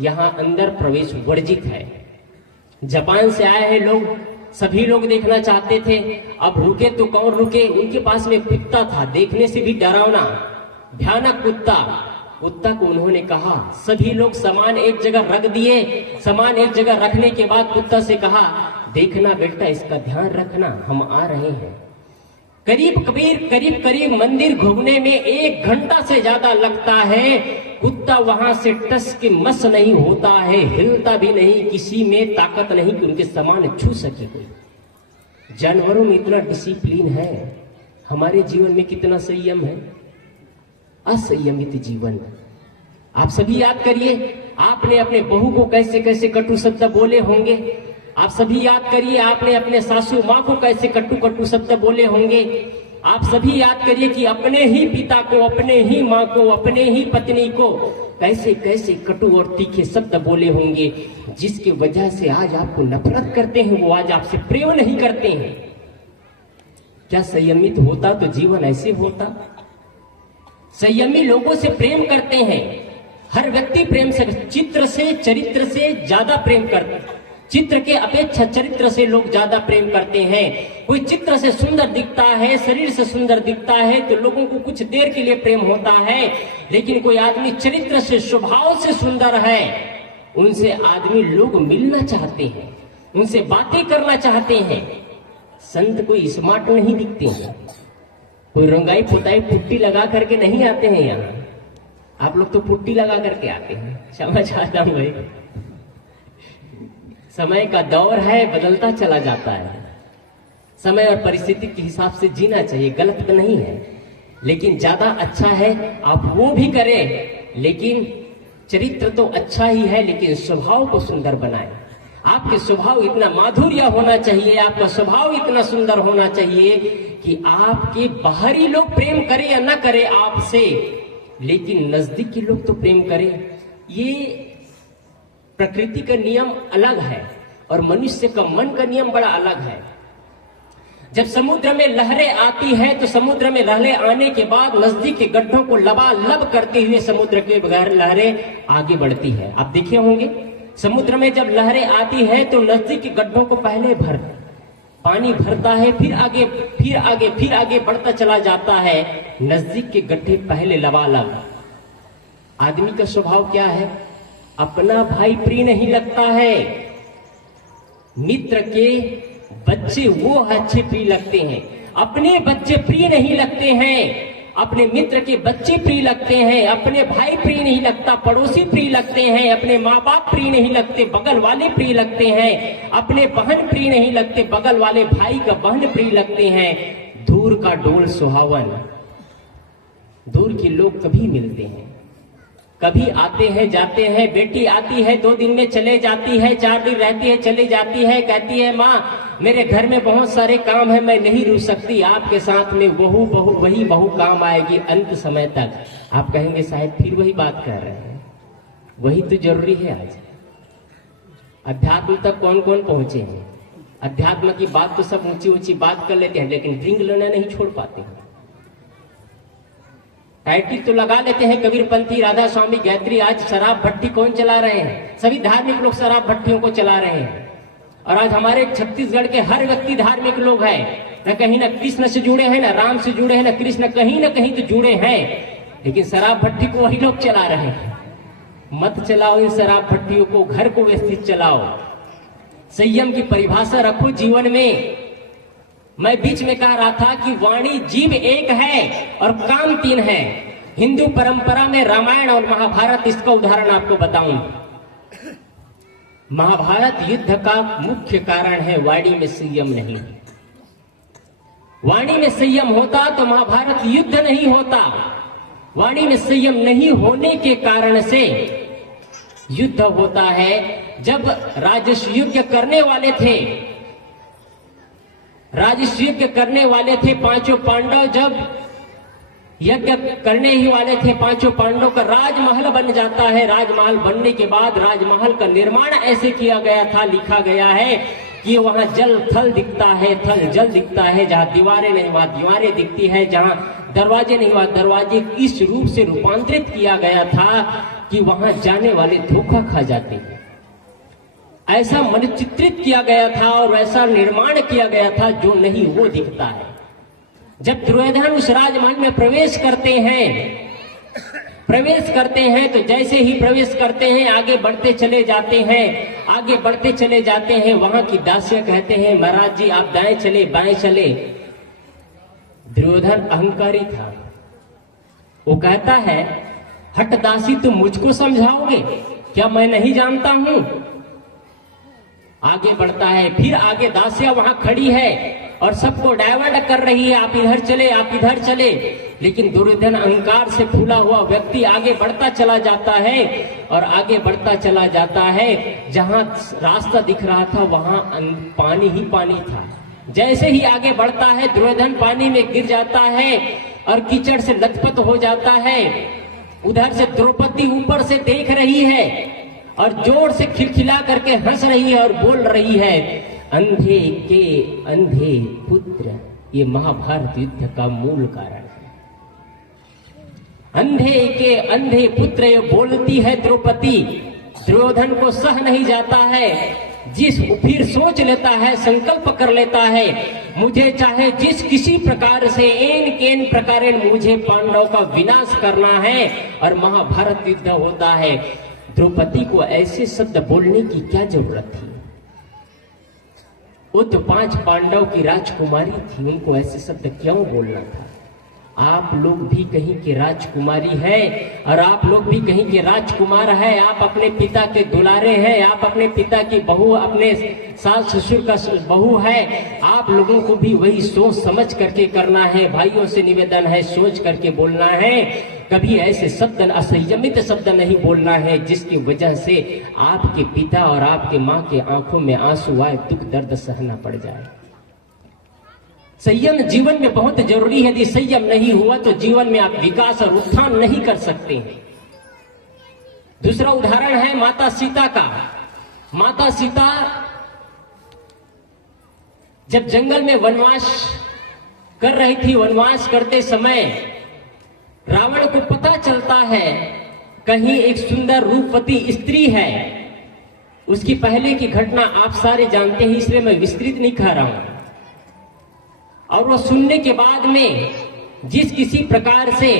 यहाँ अंदर प्रवेश वर्जित है। जापान से आए हैं लोग, सभी लोग देखना चाहते थे। अब रुके तो कौन रुके, उनके पास में कुत्ता था, देखने से भी डरावना, भयानक कुत्ता। कुत्ता को उन्होंने कहा, सभी लोग सामान एक जगह रख दिए। सामान एक जगह रखने के बाद कुत्ता से कहा, देखना बेटा, इसका ध्यान रखना, हम आ रहे हैं। करीब मंदिर घूमने में 1 घंटा से ज्यादा लगता है। कुत्ता वहां से टस के मस नहीं होता है, हिलता भी नहीं, किसी में ताकत नहीं कि उनके सामान छू सके कोई। जानवरों में इतना डिसिप्लिन है, हमारे जीवन में कितना संयम है। असंयमित जीवन। आप सभी याद करिए, आपने अपने बहू को कैसे कैसे कटु शब्द बोले होंगे। आप सभी याद करिए, आपने अपने सासू माँ को कैसे कटु शब्द बोले होंगे। आप सभी याद करिए कि अपने ही पिता को, अपने ही माँ को, अपने ही पत्नी को कैसे कैसे कटु और तीखे शब्द बोले होंगे, जिसकी वजह से आज आपको नफरत करते हैं, वो आज आपसे प्रेम नहीं करते हैं। क्या संयमित होता तो जीवन ऐसे होता? संयमी लोगों से प्रेम करते हैं, हर व्यक्ति प्रेम से, चित्र से, चरित्र से ज्यादा प्रेम करता, चित्र के अपेक्षा चरित्र से लोग ज्यादा प्रेम करते हैं। कोई चित्र से सुंदर दिखता है, शरीर से सुंदर दिखता है तो लोगों को कुछ देर के लिए प्रेम होता है, लेकिन कोई आदमी चरित्र से, स्वभाव से सुंदर है, उनसे आदमी लोग मिलना चाहते हैं, उनसे बातें करना चाहते हैं। संत कोई स्मार्ट नहीं दिखते हैं, कोई रंगाई पुताई पुट्टी लगा करके नहीं आते हैं यहाँ। आप लोग तो पुट्टी लगा करके आते हैं, समझ आता हूँ भाई। समय का दौर है, बदलता चला जाता है। समय और परिस्थिति के हिसाब से जीना चाहिए, गलत तो नहीं है, लेकिन ज्यादा अच्छा है आप वो भी करें, लेकिन चरित्र तो अच्छा ही है, लेकिन स्वभाव को सुंदर बनाएं। आपके स्वभाव इतना माधुर्य होना चाहिए, आपका स्वभाव इतना सुंदर होना चाहिए कि आपके बाहरी लोग प्रेम करें या ना करें आपसे, लेकिन नजदीक के लोग तो प्रेम करें। ये प्रकृति का नियम अलग है और मनुष्य का मन का नियम बड़ा अलग है। जब समुद्र में लहरें आती है तो समुद्र में लहरें आने के बाद नजदीक के गड्ढों को लबालब करते हुए समुद्र के बगैर लहरें आगे बढ़ती है। आप देखे होंगे समुद्र में जब लहरें आती है तो नजदीक के गड्ढों को पहले पानी भरता है, फिर आगे फिर आगे फिर आगे बढ़ता चला जाता है, नजदीक के गड्ढे पहले लबालब। आदमी का स्वभाव क्या है? अपना भाई प्रिय नहीं लगता है, मित्र के बच्चे वो अच्छे प्रिय लगते हैं। अपने बच्चे प्रिय नहीं लगते हैं, अपने मित्र के बच्चे प्रिय लगते हैं। अपने भाई प्रिय नहीं लगता, पड़ोसी प्रिय लगते हैं। अपने माँ बाप प्रिय नहीं लगते, बगल वाले प्रिय लगते हैं। अपने बहन प्रिय नहीं लगते, बगल वाले भाई का बहन प्रिय लगते हैं। दूर का डोल सुहावन, दूर के लोग कभी मिलते हैं, कभी आते हैं जाते हैं। बेटी आती है 2 दिन में चले जाती है, 4 दिन रहती है चले जाती है, कहती है माँ मेरे घर में बहुत सारे काम है, मैं नहीं रुक सकती, आपके साथ में वही बहू काम आएगी अंत समय तक। आप कहेंगे शायद फिर वही बात कर रहे हैं, वही तो जरूरी है। आज अध्यात्म तक कौन कौन पहुंचे हैं? अध्यात्म की बात तो सब ऊंची ऊंची बात कर लेते हैं, लेकिन ड्रिंक लेना नहीं छोड़ पाते हैं। टाइटल तो लगा लेते हैं कबीरपंथी, राधा स्वामी, गायत्री। आज शराब भट्टी कौन चला रहे हैं? सभी धार्मिक लोग शराब भट्टियों को चला रहे हैं। और आज हमारे छत्तीसगढ़ के हर व्यक्ति धार्मिक लोग हैं, न कहीं न कृष्ण से जुड़े हैं, न राम से जुड़े हैं, न कृष्ण कहीं न कहीं तो जुड़े हैं, लेकिन शराब भट्टी को वही लोग चला रहे हैं। मत चलाओ इन शराब भट्टियों को, घर को व्यवस्थित चलाओ। संयम की परिभाषा रखो जीवन में। मैं बीच में कह रहा था कि वाणी जीव एक है और काम 3 है। हिंदू परंपरा में रामायण और महाभारत, इसका उदाहरण आपको बताऊं। महाभारत युद्ध का मुख्य कारण है वाणी में संयम नहीं। वाणी में संयम होता तो महाभारत युद्ध नहीं होता। वाणी में संयम नहीं होने के कारण से युद्ध होता है। जब राजस्व यज्ञ करने वाले थे, राजस्व यज्ञ करने वाले थे 5 पांडव, जब यज्ञ करने ही वाले थे 5 पांडव का राजमहल बन जाता है। राजमहल बनने के बाद राजमहल का निर्माण ऐसे किया गया था, लिखा गया है कि वहां जल थल दिखता है, थल जल दिखता है। जहां दीवारें नहीं वहां दीवारें दिखती है, जहां दरवाजे नहीं वहां दरवाजे। इस रूप से रूपांतरित किया गया था कि वहां जाने वाले धोखा खा जाते हैं। ऐसा मनचित्रित किया गया था और वैसा निर्माण किया गया था, जो नहीं वो दिखता है। जब दुर्योधन उस राजमहल में प्रवेश करते हैं तो जैसे ही प्रवेश करते हैं आगे बढ़ते चले जाते हैं, आगे बढ़ते चले जाते हैं। वहां की दासियां कहते हैं महाराज जी आप दाएं चले बाएं चले। दुर्योधन अहंकारी था, वो कहता है हट दासी तुम मुझको समझाओगे क्या, मैं नहीं जानता हूं। आगे बढ़ता है, फिर आगे दासियां वहां खड़ी है और सबको डाइवर्ट कर रही है, आप इधर चले आप इधर चले। लेकिन दुर्योधन अहंकार से फूला हुआ व्यक्ति आगे बढ़ता चला जाता है और आगे बढ़ता चला जाता है। जहां रास्ता दिख रहा था वहां पानी ही पानी था। जैसे ही आगे बढ़ता है दुर्योधन पानी में गिर जाता है और कीचड़ से लथपथ हो जाता है। उधर से द्रौपदी ऊपर से देख रही है और जोर से खिलखिला करके हंस रही है और बोल रही है अंधे के अंधे पुत्र। ये महाभारत युद्ध का मूल कारण है। अंधे के अंधे पुत्र ये बोलती है द्रौपदी। दुर्योधन को सह नहीं जाता है फिर सोच लेता है, संकल्प कर लेता है, मुझे चाहे जिस किसी प्रकार से एन केन प्रकार मुझे पांडव का विनाश करना है, और महाभारत युद्ध होता है। द्रौपदी को ऐसे शब्द बोलने की क्या जरूरत थी? वो तो 5 पांडव की राजकुमारी थी, उनको ऐसे शब्द क्यों बोलना था? आप लोग भी कहीं के राजकुमारी है और आप लोग भी कहीं के राजकुमार है। आप अपने पिता के दुलारे हैं, आप अपने पिता की बहू, अपने सास ससुर का बहू है। आप लोगों को भी वही सोच समझ करके करना है। भाइयों से निवेदन है, सोच करके बोलना है। कभी ऐसे शब्द, असंयमित शब्द नहीं बोलना है जिसकी वजह से आपके पिता और आपके माँ के आंखों में आंसू आए, दुख दर्द सहना पड़ जाए। संयम जीवन में बहुत जरूरी है। यदि संयम नहीं हुआ तो जीवन में आप विकास और उत्थान नहीं कर सकते हैं। दूसरा उदाहरण है माता सीता का। माता सीता जब जंगल में वनवास कर रही थी, वनवास करते समय रावण को पता चलता है कहीं एक सुंदर रूपवती स्त्री है। उसकी पहले की घटना आप सारे जानते हैं, इसलिए मैं विस्तृत नहीं कह रहा हूं। और वो सुनने के बाद में जिस किसी प्रकार से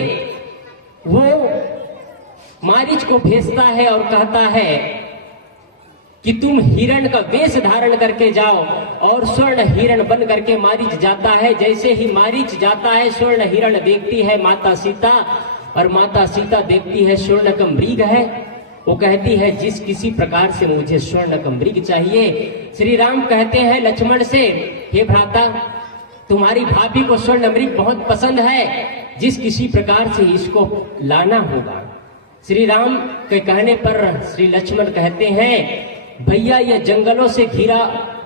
वो मारीच को भेजता है और कहता है कि तुम हिरण का वेश धारण करके जाओ, और स्वर्ण हिरण बन करके मारीच जाता है। जैसे ही मारीच जाता है, स्वर्ण हिरण देखती है माता सीता, और माता सीता देखती है स्वर्ण का मृग है। वो कहती है जिस किसी प्रकार से मुझे स्वर्ण का मृग चाहिए। श्री राम कहते हैं लक्ष्मण से, हे भ्राता, तुम्हारी भाभी को स्वर्ण मृग बहुत पसंद है, जिस किसी प्रकार से इसको लाना होगा। श्री राम के कहने पर श्री लक्ष्मण कहते हैं, भैया ये जंगलों से घिरा,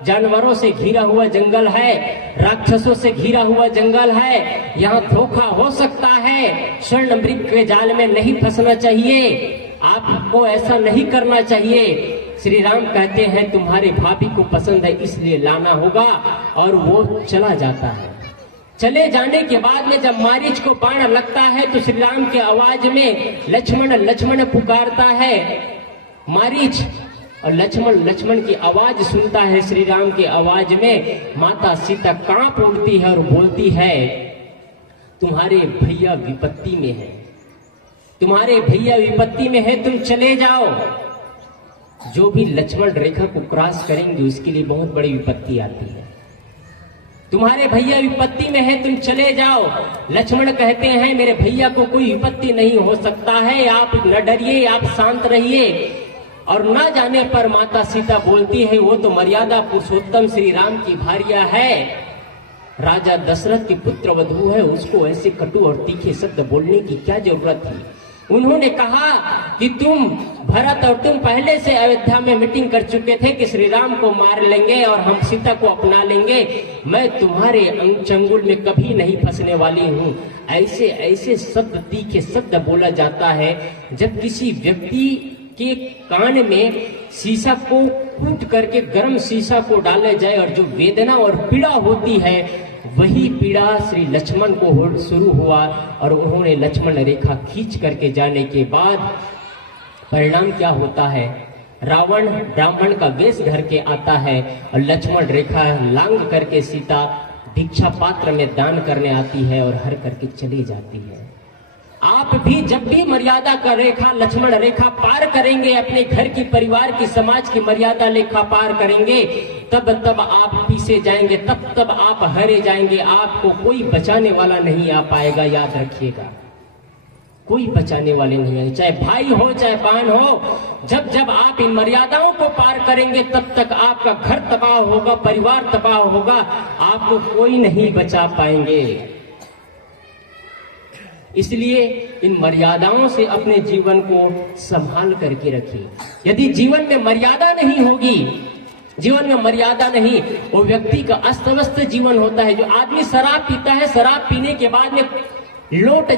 जानवरों से घिरा हुआ जंगल है, राक्षसों से घिरा हुआ जंगल है, यहाँ धोखा हो सकता है। स्वर्ण मृग के जाल में नहीं फंसना चाहिए, आपको ऐसा नहीं करना चाहिए। श्री राम कहते हैं तुम्हारे भाभी को पसंद है इसलिए लाना होगा, और वो चला जाता है। चले जाने के बाद में जब मारीच को बाण लगता है तो श्री राम के आवाज में लक्ष्मण लक्ष्मण पुकारता है मारीच, और लक्ष्मण लक्ष्मण की आवाज सुनता है। श्री राम की आवाज में माता सीता कांप उठती है और बोलती है, तुम्हारे भैया विपत्ति में है, तुम्हारे भैया विपत्ति में है, तुम चले जाओ। जो भी लक्ष्मण रेखा को क्रॉस करेंगे उसके लिए बहुत बड़ी विपत्ति आती है। तुम्हारे भैया विपत्ति में है, तुम चले जाओ। लक्ष्मण कहते हैं मेरे भैया को कोई विपत्ति नहीं हो सकता है, आप न डरिए, आप शांत रहिए। और न जाने पर माता सीता बोलती है, वो तो मर्यादा पुरुषोत्तम श्री राम की भार्या है, राजा दशरथ की पुत्र वधू है, उसको ऐसे कटु और तीखे शब्द बोलने की क्या जरूरत थी। उन्होंने कहा कि तुम भरत और तुम पहले से अयोध्या में मीटिंग कर चुके थे कि श्री राम को मार लेंगे और हम सीता को अपना लेंगे, मैं तुम्हारे चंगुल में कभी नहीं फंसने वाली हूँ। ऐसे ऐसे शब्द, तीखे शब्द बोला जाता है। जब किसी व्यक्ति के कान में शीशा को कूट करके गर्म शीशा को डाला जाए और जो वेदना और पीड़ा होती है, वही पीड़ा श्री लक्ष्मण को शुरू हुआ। और उन्होंने लक्ष्मण रेखा खींच करके जाने के बाद परिणाम क्या होता है, रावण ब्राह्मण का वेश धर के आता है और लक्ष्मण रेखा लांग करके सीता भिक्षा पात्र में दान करने आती है और हर करके चली जाती है। आप भी जब भी मर्यादा का रेखा, लक्ष्मण रेखा पार करेंगे, अपने घर की, परिवार की, समाज की मर्यादा रेखा पार करेंगे, तब आप पीछे जाएंगे, तब आप हारे जाएंगे। आपको कोई बचाने वाला नहीं आ पाएगा, याद रखिएगा, कोई बचाने वाले नहीं है, चाहे भाई हो चाहे बहन हो। जब जब आप इन मर्यादाओं को पार करेंगे तब तक आपका घर तबाह होगा, परिवार तबाह होगा, आपको कोई नहीं बचा पाएंगे। इसलिए इन मर्यादाओं से अपने जीवन को संभाल करके रखिए। यदि जीवन में मर्यादा नहीं होगी, जीवन में मर्यादा नहीं, वो व्यक्ति का अस्त व्यस्त जीवन होता है। जो आदमी शराब पीता है, शराब पीने के बाद में लौट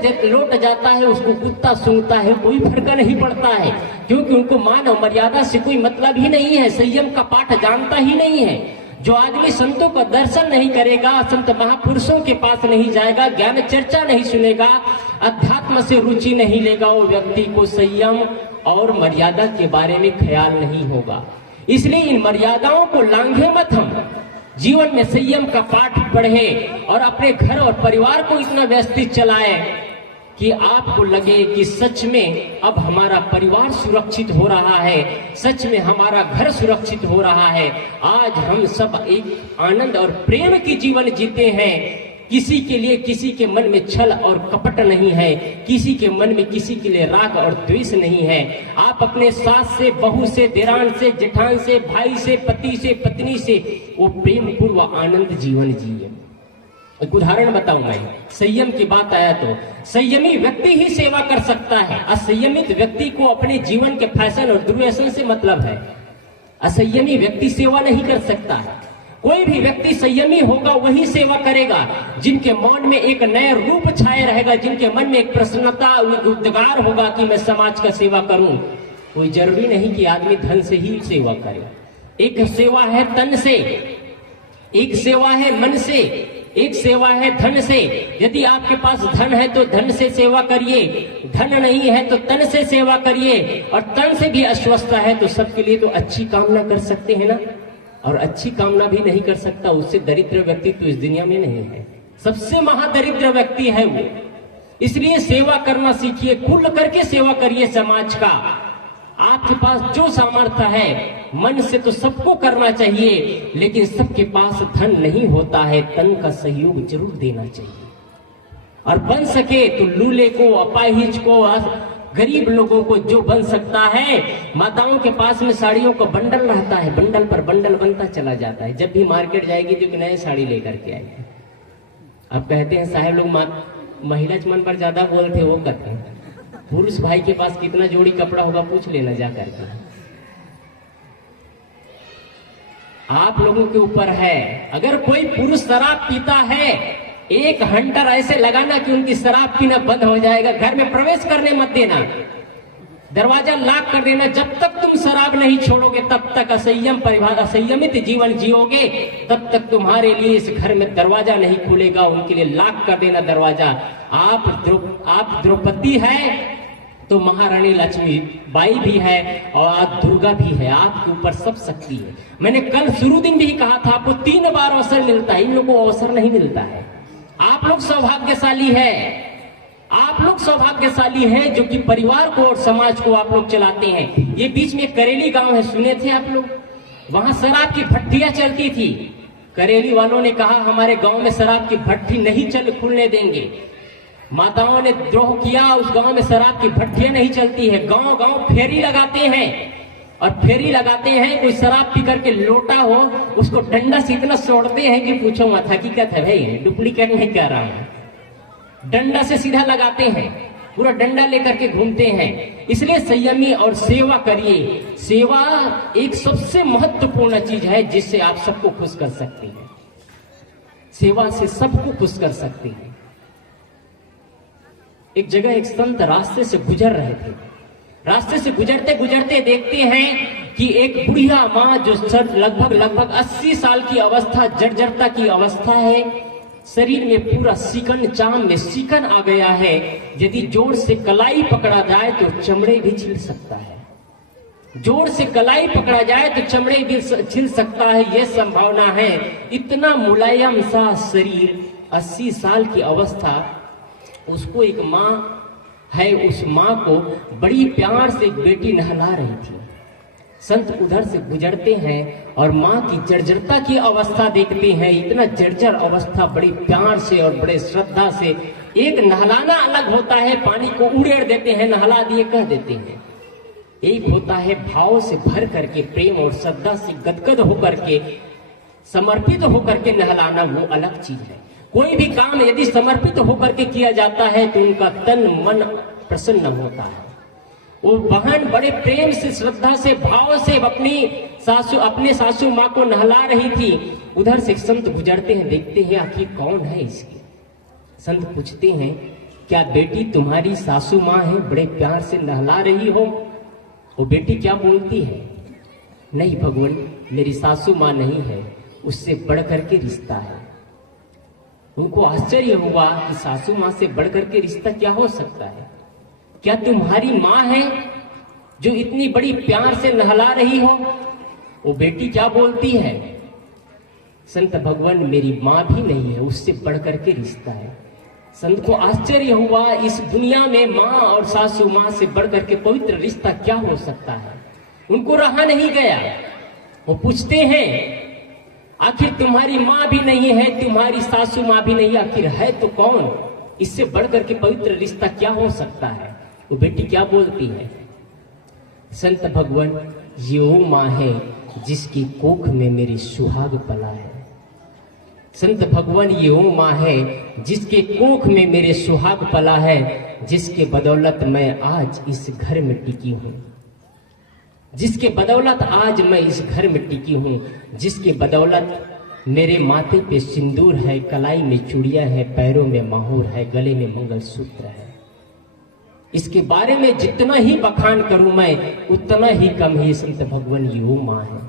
जाता है, उसको कुत्ता सूंघता है, कोई फर्क नहीं पड़ता है, क्योंकि उनको मान और मर्यादा से कोई मतलब ही नहीं है, संयम का पाठ जानता ही नहीं है। जो आदमी संतों का दर्शन नहीं करेगा, संत महापुरुषों के पास नहीं जाएगा, ज्ञान चर्चा नहीं सुनेगा, अध्यात्म से रुचि नहीं लेगा, वो व्यक्ति को संयम और मर्यादा के बारे में ख्याल नहीं होगा। इसलिए इन मर्यादाओं को लांघे मत हम, जीवन में संयम का पाठ पढ़े और अपने घर और परिवार को इतना व्यवस्थित चलाए कि आपको लगे कि सच में अब हमारा परिवार सुरक्षित हो रहा है, सच में हमारा घर सुरक्षित हो रहा है। आज हम सब एक आनंद और प्रेम की जीवन जीते हैं। किसी के लिए किसी के मन में छल और कपट नहीं है, किसी के मन में किसी के लिए राग और द्वेष नहीं है। आप अपने सास से, बहू से, देरान से, जेठान से, भाई से, पति से, पत्नी से वो प्रेम पूर्व आनंद जीवन जिए। एक उदाहरण बताऊं मैं, संयम की बात आया तो संयमी व्यक्ति ही सेवा कर सकता है। असंयमित व्यक्ति को अपने जीवन के फैशन और दुर्व्यसन से मतलब है। असंयमी व्यक्ति सेवा नहीं कर सकता है। कोई भी व्यक्ति संयमी होगा वही सेवा करेगा जिनके मन में एक नया रूप छाए रहेगा, जिनके मन में एक प्रसन्नता, उद्गार होगा कि मैं समाज का सेवा करूं। कोई जरूरी नहीं कि आदमी धन से ही सेवा करे। एक सेवा है तन से, एक सेवा है मन से, एक सेवा है धन से। यदि आपके पास धन है तो धन से सेवा करिए, धन नहीं है तो तन से सेवा करिए। और तन से भी अस्वस्थता है तो सबके लिए तो अच्छी कामना कर सकते हैं ना। और अच्छी कामना भी नहीं कर सकता, उससे दरिद्र व्यक्ति तो इस दुनिया में नहीं है। सबसे महादरिद्र व्यक्ति है वो। इसलिए सेवा करना सीखिए, खुल करके सेवा करिए समाज का। आपके पास जो सामर्थ्य है, मन से तो सबको करना चाहिए, लेकिन सबके पास धन नहीं होता है, तन का सहयोग जरूर देना चाहिए। और बन सके तो लूले को, अपाहिज को, गरीब लोगों को जो बन सकता है। माताओं के पास में साड़ियों का बंडल रहता है, बंडल पर बंडल बनता चला जाता है। जब भी मार्केट जाएगी तो एक नई साड़ी लेकर के आएगी। अब कहते हैं साहब लोग महिला चमन पर ज्यादा बोलते, वो कहते हैं पुरुष भाई के पास कितना जोड़ी कपड़ा होगा पूछ लेना जा करके। आप लोगों के ऊपर है। अगर कोई पुरुष शराब पीता है, एक हंटर ऐसे लगाना कि उनकी शराब पीना बंद हो जाएगा। घर में प्रवेश करने मत देना, दरवाजा लॉक कर देना। जब तक तुम शराब नहीं छोड़ोगे तब तक असंयमित जीवन जियोगे, तब तक तुम्हारे लिए इस घर में दरवाजा नहीं खुलेगा। उनके लिए लॉक कर देना दरवाजा। आप द्रौपदी है तो महारानी लक्ष्मी बाई भी है और आप दुर्गा भी है। आपके ऊपर सब शक्ति है। मैंने कल शुरू दिन भी कहा था, आपको 3 बार अवसर मिलता है, इन लोगों को अवसर नहीं मिलता है। आप लोग सौभाग्यशाली है, आप लोग सौभाग्यशाली हैं जो कि परिवार को और समाज को आप लोग चलाते हैं। ये बीच में करेली गांव है, सुने थे आप लोग? वहां शराब की भट्टियां चलती थी। करेली वालों ने कहा हमारे गांव में शराब की भट्टी नहीं खुलने देंगे। माताओं ने द्रोह किया, उस गांव में शराब की भट्टियां नहीं चलती है। गांव गांव फेरी लगाते हैं, और फेरी लगाते हैं। कोई शराब पी करके लोटा हो, उसको डंडा से इतना सोड़ते हैं कि पूछो मत। हकीकत है भाई, डुप्लीकेट नहीं कह रहा हूं। डंडा से सीधा लगाते हैं, पूरा डंडा लेकर के घूमते हैं। इसलिए संयमी और सेवा करिए। सेवा एक सबसे महत्वपूर्ण चीज है जिससे आप सबको खुश कर सकते हैं। सेवा से सबको खुश कर सकते हैं। एक जगह एक संत रास्ते से गुजर रहे थे। रास्ते से गुजरते गुजरते देखते हैं कि एक बुढ़िया माँ जो लगभग 80 साल की अवस्था, जर्जरता की अवस्था है, शरीर में पूरा सीकन, चाम में सीकन आ गया है। यदि जोर से कलाई पकड़ा जाए तो चमड़े भी छिल सकता है। जोर से कलाई पकड़ा जाए तो चमड़े भी छिल सकता है, यह संभावना है। इतना मुलायम सा शरीर, 80 साल की अवस्था। उसको एक माँ है, उस माँ को बड़ी प्यार से एक बेटी नहला रही थी। संत उधर से गुजरते हैं और माँ की जर्जरता की अवस्था देखते हैं। इतना जर्जर अवस्था, बड़ी प्यार से और बड़े श्रद्धा से। एक नहलाना अलग होता है, पानी को उड़ेड़ देते हैं, नहला दिए कह देते हैं। एक होता है भाव से भर करके, प्रेम और श्रद्धा से गदगद होकर के, समर्पित होकर के नहलाना, वो अलग चीज है। कोई भी काम यदि समर्पित होकर के किया जाता है तो उनका तन मन प्रसन्न होता है। वो बहन बड़े प्रेम से, श्रद्धा से, भाव से अपने सासू माँ को नहला रही थी। उधर से संत गुजरते हैं, देखते हैं आखिर कौन है इसकी। संत पूछते हैं, क्या बेटी तुम्हारी सासू माँ है, बड़े प्यार से नहला रही हो? वो बेटी क्या बोलती है, नहीं भगवान, मेरी सासू माँ नहीं है, उससे बढ़ करके रिश्ता है। उनको आश्चर्य हुआ कि सासू माँ से बढ़कर के रिश्ता क्या हो सकता है? क्या तुम्हारी माँ है जो इतनी बड़ी प्यार से नहला रही हो? वो बेटी क्या बोलती है, संत भगवान मेरी माँ भी नहीं है, उससे बढ़कर के रिश्ता है। संत को आश्चर्य हुआ, इस दुनिया में माँ और सासू माँ से बढ़कर के पवित्र रिश्ता क्या हो सकता है। उनको रहा नहीं गया। वो पूछते हैं आखिर तुम्हारी माँ भी नहीं है, तुम्हारी सासू माँ भी नहीं, आखिर है तो कौन, इससे बढ़कर के पवित्र रिश्ता क्या हो सकता है। वो बेटी क्या बोलती है, संत भगवान ये वो माँ है जिसकी कोख में मेरी सुहाग पला है। संत भगवान ये वो माँ है जिसके कोख में मेरे सुहाग पला है, जिसके बदौलत मैं आज इस घर में टिकी हूँ, जिसके बदौलत आज मैं इस घर में टिकी हूँ, जिसके बदौलत मेरे माथे पे सिंदूर है, कलाई में चूड़ियां है, पैरों में माहौर है, गले में मंगलसूत्र है। इसके बारे में जितना ही बखान करूं मैं उतना ही कम ही। संत भगवान ये वो माँ है।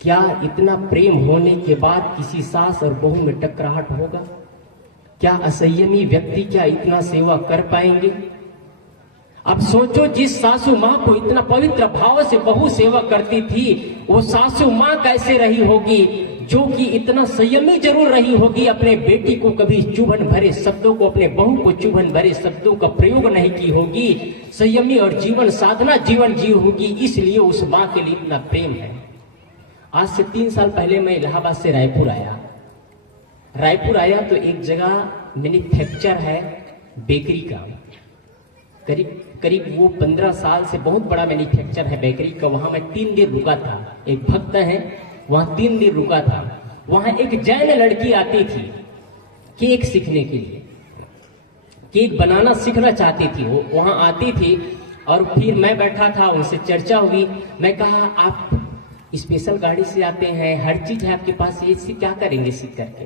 क्या इतना प्रेम होने के बाद किसी सास और बहू में टकराहट होगा? क्या असंयमी व्यक्ति क्या इतना सेवा कर पाएंगे? अब सोचो, जिस सासू माँ को इतना पवित्र भाव से बहू सेवा करती थी, वो सासू माँ कैसे रही होगी जो कि इतना संयमी जरूर रही होगी, अपने बेटी को कभी चुभन भरे शब्दों को, अपने बहू को चुभन भरे शब्दों का प्रयोग नहीं की होगी, संयमी और जीवन साधना जीवन जी होगी, इसलिए उस माँ के लिए इतना प्रेम है। आज से 3 साल पहले मैं इलाहाबाद से रायपुर आया तो एक जगह मैन्युफैक्चर है बेकरी का, करीब वो 15 साल से बहुत बड़ा मैन्युफैक्चर है बेकरी का। वहां मैं 3 दिन रुका था, एक भक्त है वहां 3 दिन रुका था। वहां एक जैन लड़की आती थी केक सीखने के लिए, केक बनाना सीखना चाहती थी। वो वहां आती थी और फिर मैं बैठा था, उनसे चर्चा हुई। मैं कहा आप स्पेशल गाड़ी से आते हैं, हर चीज है आपके पास, ये क्या करेंगे सीख करके।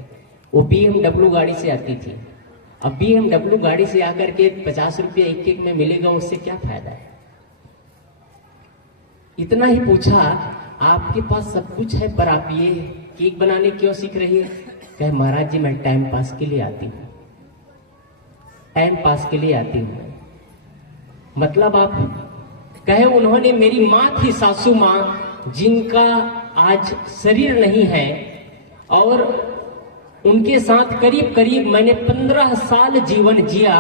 वो BMW गाड़ी से आती थी। अब BMW गाड़ी से आकर के 50 रुपये एक केक में मिलेगा, उससे क्या फायदा है। इतना ही पूछा, आपके पास सब कुछ है पर आप ये केक बनाने क्यों सीख रही है? कहे महाराज जी मैं टाइम पास के लिए आती हूँ, टाइम पास के लिए आती हूँ। मतलब आप कहे उन्होंने मेरी माँ थी सासू माँ, जिनका आज शरीर नहीं है, और उनके साथ करीब करीब मैंने 15 साल जीवन जिया,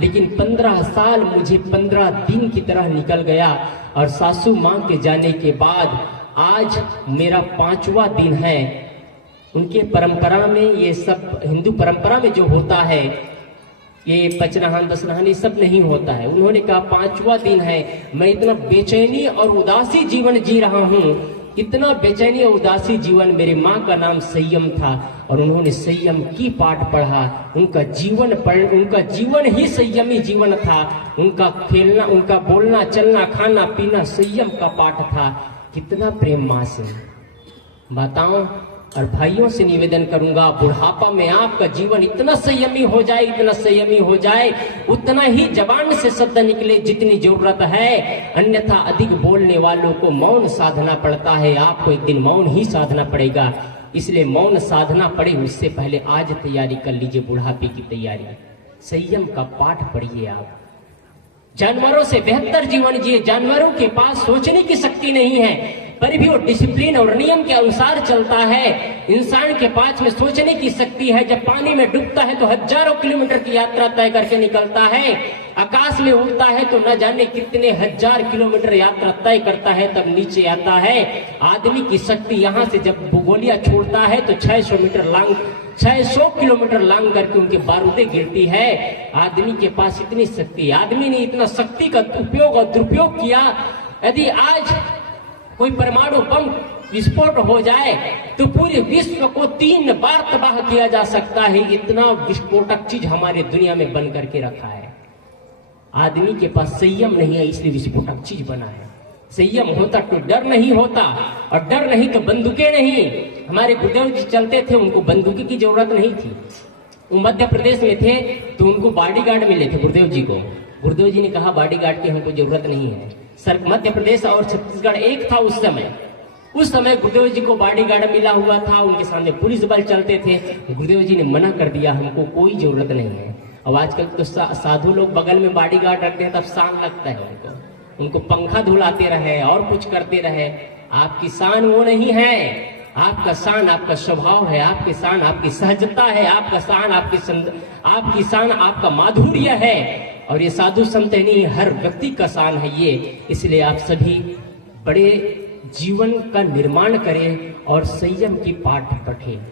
लेकिन 15 साल मुझे 15 दिन की तरह निकल गया। और सासू माँ के जाने के बाद आज मेरा 5वां दिन है। उनके परंपरा में ये सब, हिंदू परंपरा में जो होता है ये पचनहान दसनहान ये सब नहीं होता है। उन्होंने कहा 5वां दिन है, मैं इतना बेचैनी और उदासी जीवन जी रहा हूँ, इतना बेचैनी और उदासी जीवन। मेरी माँ का नाम संयम था और उन्होंने संयम की पाठ पढ़ा। उनका जीवन ही संयमी जीवन था। उनका खेलना, उनका बोलना, चलना, खाना पीना संयम का पाठ था। कितना प्रेम माँ से। माताओं और भाइयों से निवेदन करूंगा, बुढ़ापा में आपका जीवन इतना संयमी हो जाए, इतना संयमी हो जाए, उतना ही जबान से शब्द निकले जितनी जरूरत है। अन्यथा अधिक बोलने वालों को मौन साधना पड़ता है। आपको एक दिन मौन ही साधना पड़ेगा, इसलिए मौन साधना पड़े उससे पहले आज तैयारी कर लीजिए, बुढ़ापे की तैयारी। संयम का पाठ पढ़िए आप। जानवरों से बेहतर जीवन जिए। जानवरों के पास सोचने की शक्ति नहीं है, पर भी वो डिसिप्लिन और नियम के अनुसार चलता है। इंसान के पास में सोचने की शक्ति है। जब पानी में डूबता है तो हजारों किलोमीटर की यात्रा तय करके निकलता है। आकाश में उड़ता है तो न जाने कितने हजार किलोमीटर यात्रा तय करता है, तब नीचे आता है। आदमी की शक्ति यहाँ से जब भूगोलिया छोड़ता है तो 600 किलोमीटर लांग करके उनके बारूदें गिरती है। आदमी के पास इतनी शक्ति, आदमी ने इतना शक्ति का उपयोग और दुरुपयोग किया। यदि आज कोई परमाणु बम विस्फोट हो जाए तो पूरे विश्व को 3 बार तबाह किया जा सकता है। इतना विस्फोटक चीज हमारे दुनिया में बन करके रखा है। आदमी के पास संयम नहीं है, इसलिए विस्फोटक चीज बना है। संयम होता तो डर नहीं होता, और डर नहीं तो बंदूकें नहीं। हमारे गुरुदेव जी चलते थे, उनको बंदूकी की जरूरत नहीं थी। वो मध्य प्रदेश में थे तो उनको बॉडीगार्ड मिले थे गुरुदेव जी को। गुरुदेव जी ने कहा बॉडीगार्ड की हमको जरूरत नहीं है। सर मध्य प्रदेश और छत्तीसगढ़ एक था उस समय गुरुदेव जी को बॉडीगार्ड मिला हुआ था। उनके सामने पुलिस बल चलते थे। गुरुदेव जी ने मना कर दिया, हमको कोई जरूरत नहीं है। अब आजकल तो साधु लोग बगल में बॉडीगार्ड रखते हैं, तब शान लगता है उनको पंखा धुलाते रहे और कुछ करते रहे। आपकी शान वो नहीं है। आपका शान आपका स्वभाव है, आपकी शान आपकी सहजता है, आपका शान आपकी शान आपका माधुर्य है। और ये साधु संत नहीं, हर व्यक्ति का शान है ये। इसलिए आप सभी बड़े जीवन का निर्माण करें और संयम की पाठ पढ़ें।